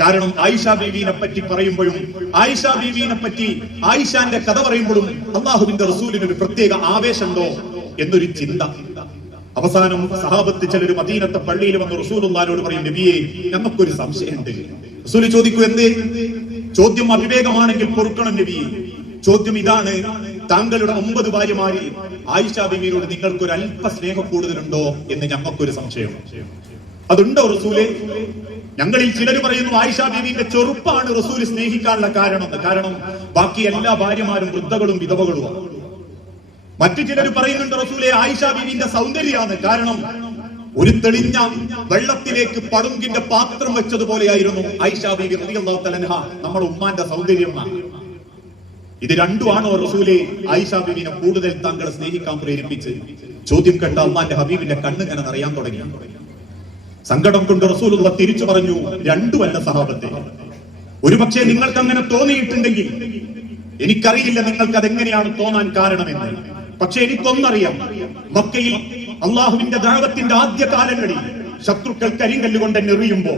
കാരണം ആയിഷ ബീവിനെ പറ്റി പറയുമ്പോഴും ആയിഷ ബീവിനെ പറ്റി ആയിഷാന്റെ കഥ പറയുമ്പോഴും അള്ളാഹുവിന്റെ റസൂലിന് ഒരു പ്രത്യേക ആവേശമുണ്ടോ എന്നൊരു ചിന്ത. അവസാനം സഹാബത്ത് ചിലർ മദീനത്തെ പള്ളിയിൽ വന്ന് റസൂലുള്ളാഹിനോട് പറയും, നബിയെ നമുക്കൊരു സംശയമുണ്ട്. റസൂൽ ചോദിക്കൂ, എന്തേ? ചോദ്യം അവിവേകമാണെങ്കിൽ പൊറുക്കണം നബിയെ. ചോദ്യം ഇതാണ്, താങ്കളുടെ 9 ഭാര്യമാരിൽ ആയിഷ ബീവിയോട് നിങ്ങൾക്കൊരു അല്പ സ്നേഹം കൂടുതലുണ്ടോ എന്ന് ഞങ്ങൾക്കൊരു സംശയം. അതുണ്ടോ റസൂലെ? ഞങ്ങളിൽ ചിലർ പറയുന്നു ആയിഷ ബീവിന്റെ ചെറുപ്പാണ് റസൂൽ സ്നേഹിക്കാനുള്ള കാരണം. കാരണം ബാക്കി എല്ലാ ഭാര്യമാരും വൃദ്ധകളും വിധവകളുമാണ്. മറ്റു ചിലർ പറയുന്നുണ്ട് റസൂലെ ആയിഷ ബീവിന്റെ സൗന്ദര്യമാണ്. കാരണം ഒരു തെളിഞ്ഞ വെള്ളത്തിലേക്ക് പടുങ്കിന്റെ പാത്രം വെച്ചതുപോലെയായിരുന്നു ആയിഷ ബീവി റളിയല്ലാഹു തആല അൻഹ, നമ്മുടെ ഉമ്മാന്റെ സൗന്ദര്യം. ഇത് രണ്ടുമാണോ റസൂലെ ആയിഷ ബീവിനെ കൂടുതൽ താങ്കളെ സ്നേഹിക്കാൻ പ്രേരിപ്പിച്ച്? ചോദ്യം കേട്ട അള്ളാന്റെ ഹബീബിന്റെ കണ്ണിങ്ങനെ അറിയാൻ തുടങ്ങി. സങ്കടം കൊണ്ട് റസൂലുള്ള തിരിച്ചു പറഞ്ഞു, രണ്ടുമല്ല സഹാബത്തെ. ഒരുപക്ഷെ നിങ്ങൾക്ക് അങ്ങനെ തോന്നിയിട്ടുണ്ടെങ്കിൽ എനിക്കറിയില്ല നിങ്ങൾക്ക് അതെങ്ങനെയാണ് തോന്നാൻ കാരണമെന്ന്. പക്ഷെ എനിക്കൊന്നറിയാം, മക്കയിൽ അള്ളാഹുവിന്റെ ദഅവത്തിന്റെ ആദ്യ കാലങ്ങളിൽ ശത്രുക്കൾ കരിങ്കല്ല് കൊണ്ട് എന്നെ എറിയുമ്പോ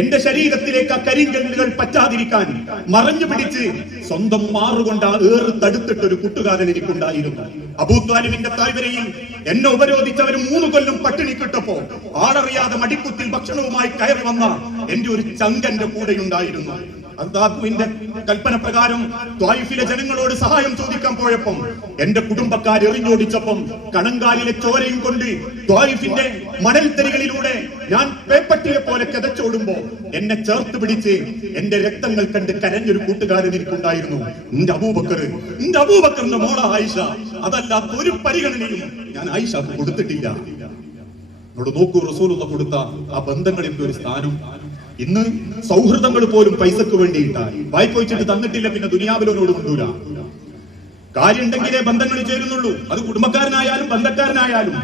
എന്റെ ശരീരത്തിലേക്ക് ആ കരിങ്കല്ലുകൾ പറ്റാതിരിക്കാൻ മറഞ്ഞു പിടിച്ച് സ്വന്തം മാറുകൊണ്ട് ആ ഏറ് തടുത്തിട്ടൊരു കൂട്ടുകാരൻ എനിക്കുണ്ടായിരുന്നു. അബൂത്വാലിബിന്റെ താഴ്വരയിൽ എന്നെ ഉപരോധിച്ചവർ 3 കൊല്ലം പട്ടിണി കിട്ടപ്പോ ആളറിയാതെ മടിക്കുത്തിൽ ഭക്ഷണവുമായി കയറി വന്ന എന്റെ ഒരു ചങ്കന്റെ കൂടെയുണ്ടായിരുന്നു. അല്ലാഹുവിന്റെ കൽപ്പന പ്രകാരം ത്വായിഫിലെ ജനങ്ങളോട് സഹായം ചോദിക്കാൻ പോയപ്പം എന്റെ കുടുംബക്കാർ എറിഞ്ഞോടിച്ചപ്പം കണങ്കാലിലെ ചോരയും കൊണ്ട് ത്വായിഫിന്റെ മണൽത്തരികളിലൂടെ ഞാൻ പേപ്പട്ടിയെ പോലെ കിതച്ചോടുമ്പോ എന്നെ ചേർത്ത് പിടിച്ച് എന്റെ രക്തങ്ങൾ കണ്ട് കരഞ്ഞൊരു കൂട്ടുകാരൻ എനിക്കുണ്ടായിരുന്നു. എന്റെ അബൂബക്കറിന്റെ മോള ആയിഷ. അതല്ലാത്ത ഒരു പരിഗണനയും ഞാൻ ആയിഷക്ക് കൊടുത്തിട്ടില്ല. എന്നോട് നോക്കൂ, റസൂലുള്ള കൊടുത്ത ആ ബന്ധങ്ങളുടെ ഒരു സ്ഥാനം. ഇന്ന് സൗഹൃദങ്ങൾ പോലും പൈസക്ക് വേണ്ടിയിട്ടാണ്. വായ്പ വെച്ചിട്ട് തന്നിട്ടില്ല, പിന്നെ ദുനിയാവിലോനോട് കൊണ്ടൂല. കാര്യം ഉണ്ടെങ്കിലേ ബന്ധങ്ങൾ ചേരുന്നുള്ളൂ. അത് കുടുംബക്കാരനായാലും ബന്ധക്കാരനായാലും.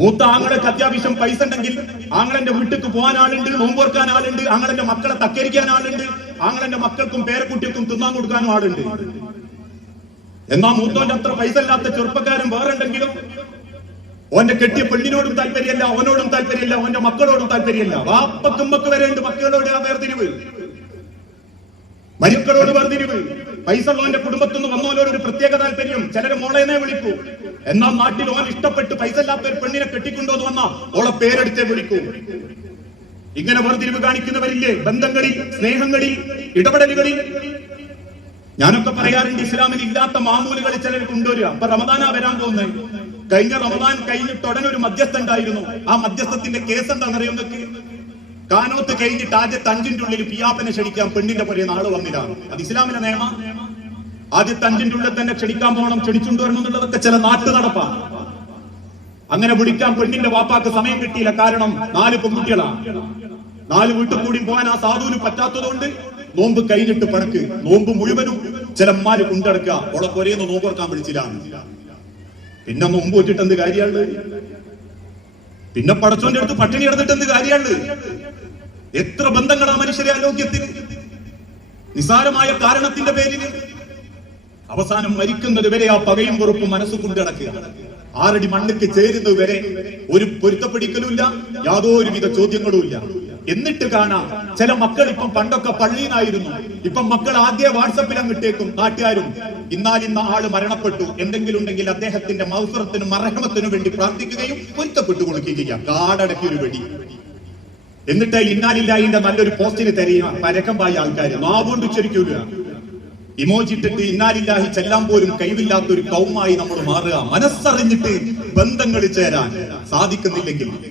മൂത്ത ആങ്ങളക്ക് അത്യാവശ്യം പൈസ ഉണ്ടെങ്കിൽ ആങ്ങളന്റെ വീട്ടിക്ക് പോകാൻ ആളുണ്ട്, നോമ്പോർക്കാൻ ആളുണ്ട്, ആങ്ങളന്റെ മക്കളെ തക്കരിക്കാൻ ആളുണ്ട്, ആങ്ങളന്റെ മക്കൾക്കും പേരക്കുട്ടികൾക്കും തിന്നാൻ കൊടുക്കാനും ആളുണ്ട്. എന്നാ മൂത്തോന്റെ അത്ര പൈസ ഇല്ലാത്ത ചെറുപ്പക്കാരൻ വേറുണ്ടെങ്കിലും ഓന്റെ കെട്ടിയ പെണ്ണിനോടും താല്പര്യമല്ല, അവനോടും താല്പര്യമല്ല, അവന്റെ മക്കളോടും താല്പര്യമല്ല. വാപ്പക്കുമ്മക്ക് വരേണ്ട മക്കളോട് ആ വേർതിരിവ്, മരുക്കളോട് വേർതിരിവ്. പൈസ ഉള്ളവന്റെ കുടുംബത്തിൽ നിന്ന് വന്നവരോട് ഒരു പ്രത്യേക താല്പര്യം. ചിലര് മോളേനെ വിളിക്കൂ. എന്നാൽ നാട്ടിൽ ഓൻ ഇഷ്ടപ്പെട്ട് പൈസ ഇല്ലാത്ത ഒരു പെണ്ണിനെ കെട്ടിക്കൊണ്ടുവന്ന് വന്നാ ഓളെ പേരെടുത്തേ വിളിക്കൂ. ഇങ്ങനെ വേർതിരിവ് കാണിക്കുന്നവരില്ലേ ബന്ധങ്ങളിൽ, സ്നേഹങ്ങളിൽ, ഇടപെടലുകളിൽ? ഞാനൊക്കെ പറയാറുണ്ട്, ഇസ്ലാമിൽ ഇല്ലാത്ത മാമൂലുകൾ ചിലർ കൊണ്ടുവരിക. അപ്പൊ റമദാനാ വരാൻ പോകുന്നത്. കഴിഞ്ഞ റമദാൻ കഴിഞ്ഞിട്ട് ഉടനെ ഒരു മധ്യസ്ഥ ഉണ്ടായിരുന്നു. ആ മധ്യസ്ഥത്തിന്റെ കേസ് എന്താണെന്നറിയുന്നൊക്കെ? കാനോത്ത് കഴിഞ്ഞിട്ട് ആദ്യത്തെ 5-ന്റെ ഉള്ളിൽ പിയാപ്പനെ ക്ഷണിക്കാൻ പെണ്ണിന്റെ പുറകെ നാള് വന്നിലാണ്. അത് ഇസ്ലാമിലെ നിയമം. ആദ്യത്തെ 5-ന്റെ ഉള്ളിൽ തന്നെ ക്ഷണിക്കാൻ പോകണം, ക്ഷണിച്ചുകൊണ്ട് വരണം എന്നുള്ളതൊക്കെ ചില നാട്ടു നടപ്പാണ്. അങ്ങനെ വിളിക്കാൻ പെണ്ണിന്റെ വാപ്പാക്ക് സമയം കിട്ടിയില്ല. കാരണം 4 പെൺകുട്ടികളാണ്. 4 വീട്ടിൽ കൂടി പോകാൻ ആ സാധുവിന് പറ്റാത്തതുകൊണ്ട് നോമ്പ് കഴിഞ്ഞിട്ട് പണക്ക് നോമ്പ് മുഴുവനും ചിലന്മാര് കൊണ്ടെടുക്കുക. ഓളെ പൊരേന്ന് നോമ്പ് ഓർക്കാൻ വിളിച്ചില്ല. പിന്നെ നോമ്പ് വെച്ചിട്ട് എന്ത് കാര്യമാണ്? പിന്നെ പടച്ചോന്റെ അടുത്ത് പട്ടിണി കിടന്നിട്ട് എന്ത് കാര്യമാണ്? എത്ര ബന്ധങ്ങളാ മനുഷ്യരെ ആരോഗ്യത്തിന് നിസാരമായ കാരണത്തിന്റെ പേരിൽ അവസാനം മരിക്കുന്നത് വരെ ആ പകയും വെറുപ്പും മനസ്സ് കൊണ്ടു കിടക്കുക. 6 അടി മണ്ണിക്ക് ചേരുന്നത് വരെ ഒരു പൊരുത്തപ്പെടിക്കലുമില്ല, യാതൊരുവിധ ചോദ്യങ്ങളുമില്ല. എന്നിട്ട് കാണാം ചില മക്കൾ ഇപ്പം പണ്ടൊക്കെ പള്ളിയിലായിരുന്നു, ഇപ്പം മക്കൾ ആദ്യ വാട്സപ്പിൽ അങ്ങിട്ടേക്കും നാട്ടുകാരും ഇന്നാലിന്ന ആള് മരണപ്പെട്ടു, എന്തെങ്കിലും ഉണ്ടെങ്കിൽ അദ്ദേഹത്തിന്റെ മൗഫറത്തിനും മറഹമത്തിനും വേണ്ടി പ്രാർത്ഥിക്കുകയും പൊരുത്തപ്പെട്ടു കൊടുക്കുകയും കാടടക്കിയൊരു വെടി. എന്നിട്ട് ഇന്നാലില്ലായിന്റെ നല്ലൊരു പോസ്റ്റിന് തരിക പരക്കമ്പായ ആൾക്കാർ നാവുകൊണ്ട് ഉച്ചരിക്കൂല, ഇമോജിട്ടിട്ട് ഇന്നാലില്ലാഹി ചെല്ലാൻ പോലും കഴിവില്ലാത്തൊരു കൗമായി നമ്മൾ മാറുക. മനസ്സറിഞ്ഞിട്ട് ബന്ധങ്ങൾ ചേരാൻ സാധിക്കുന്നില്ലെങ്കിൽ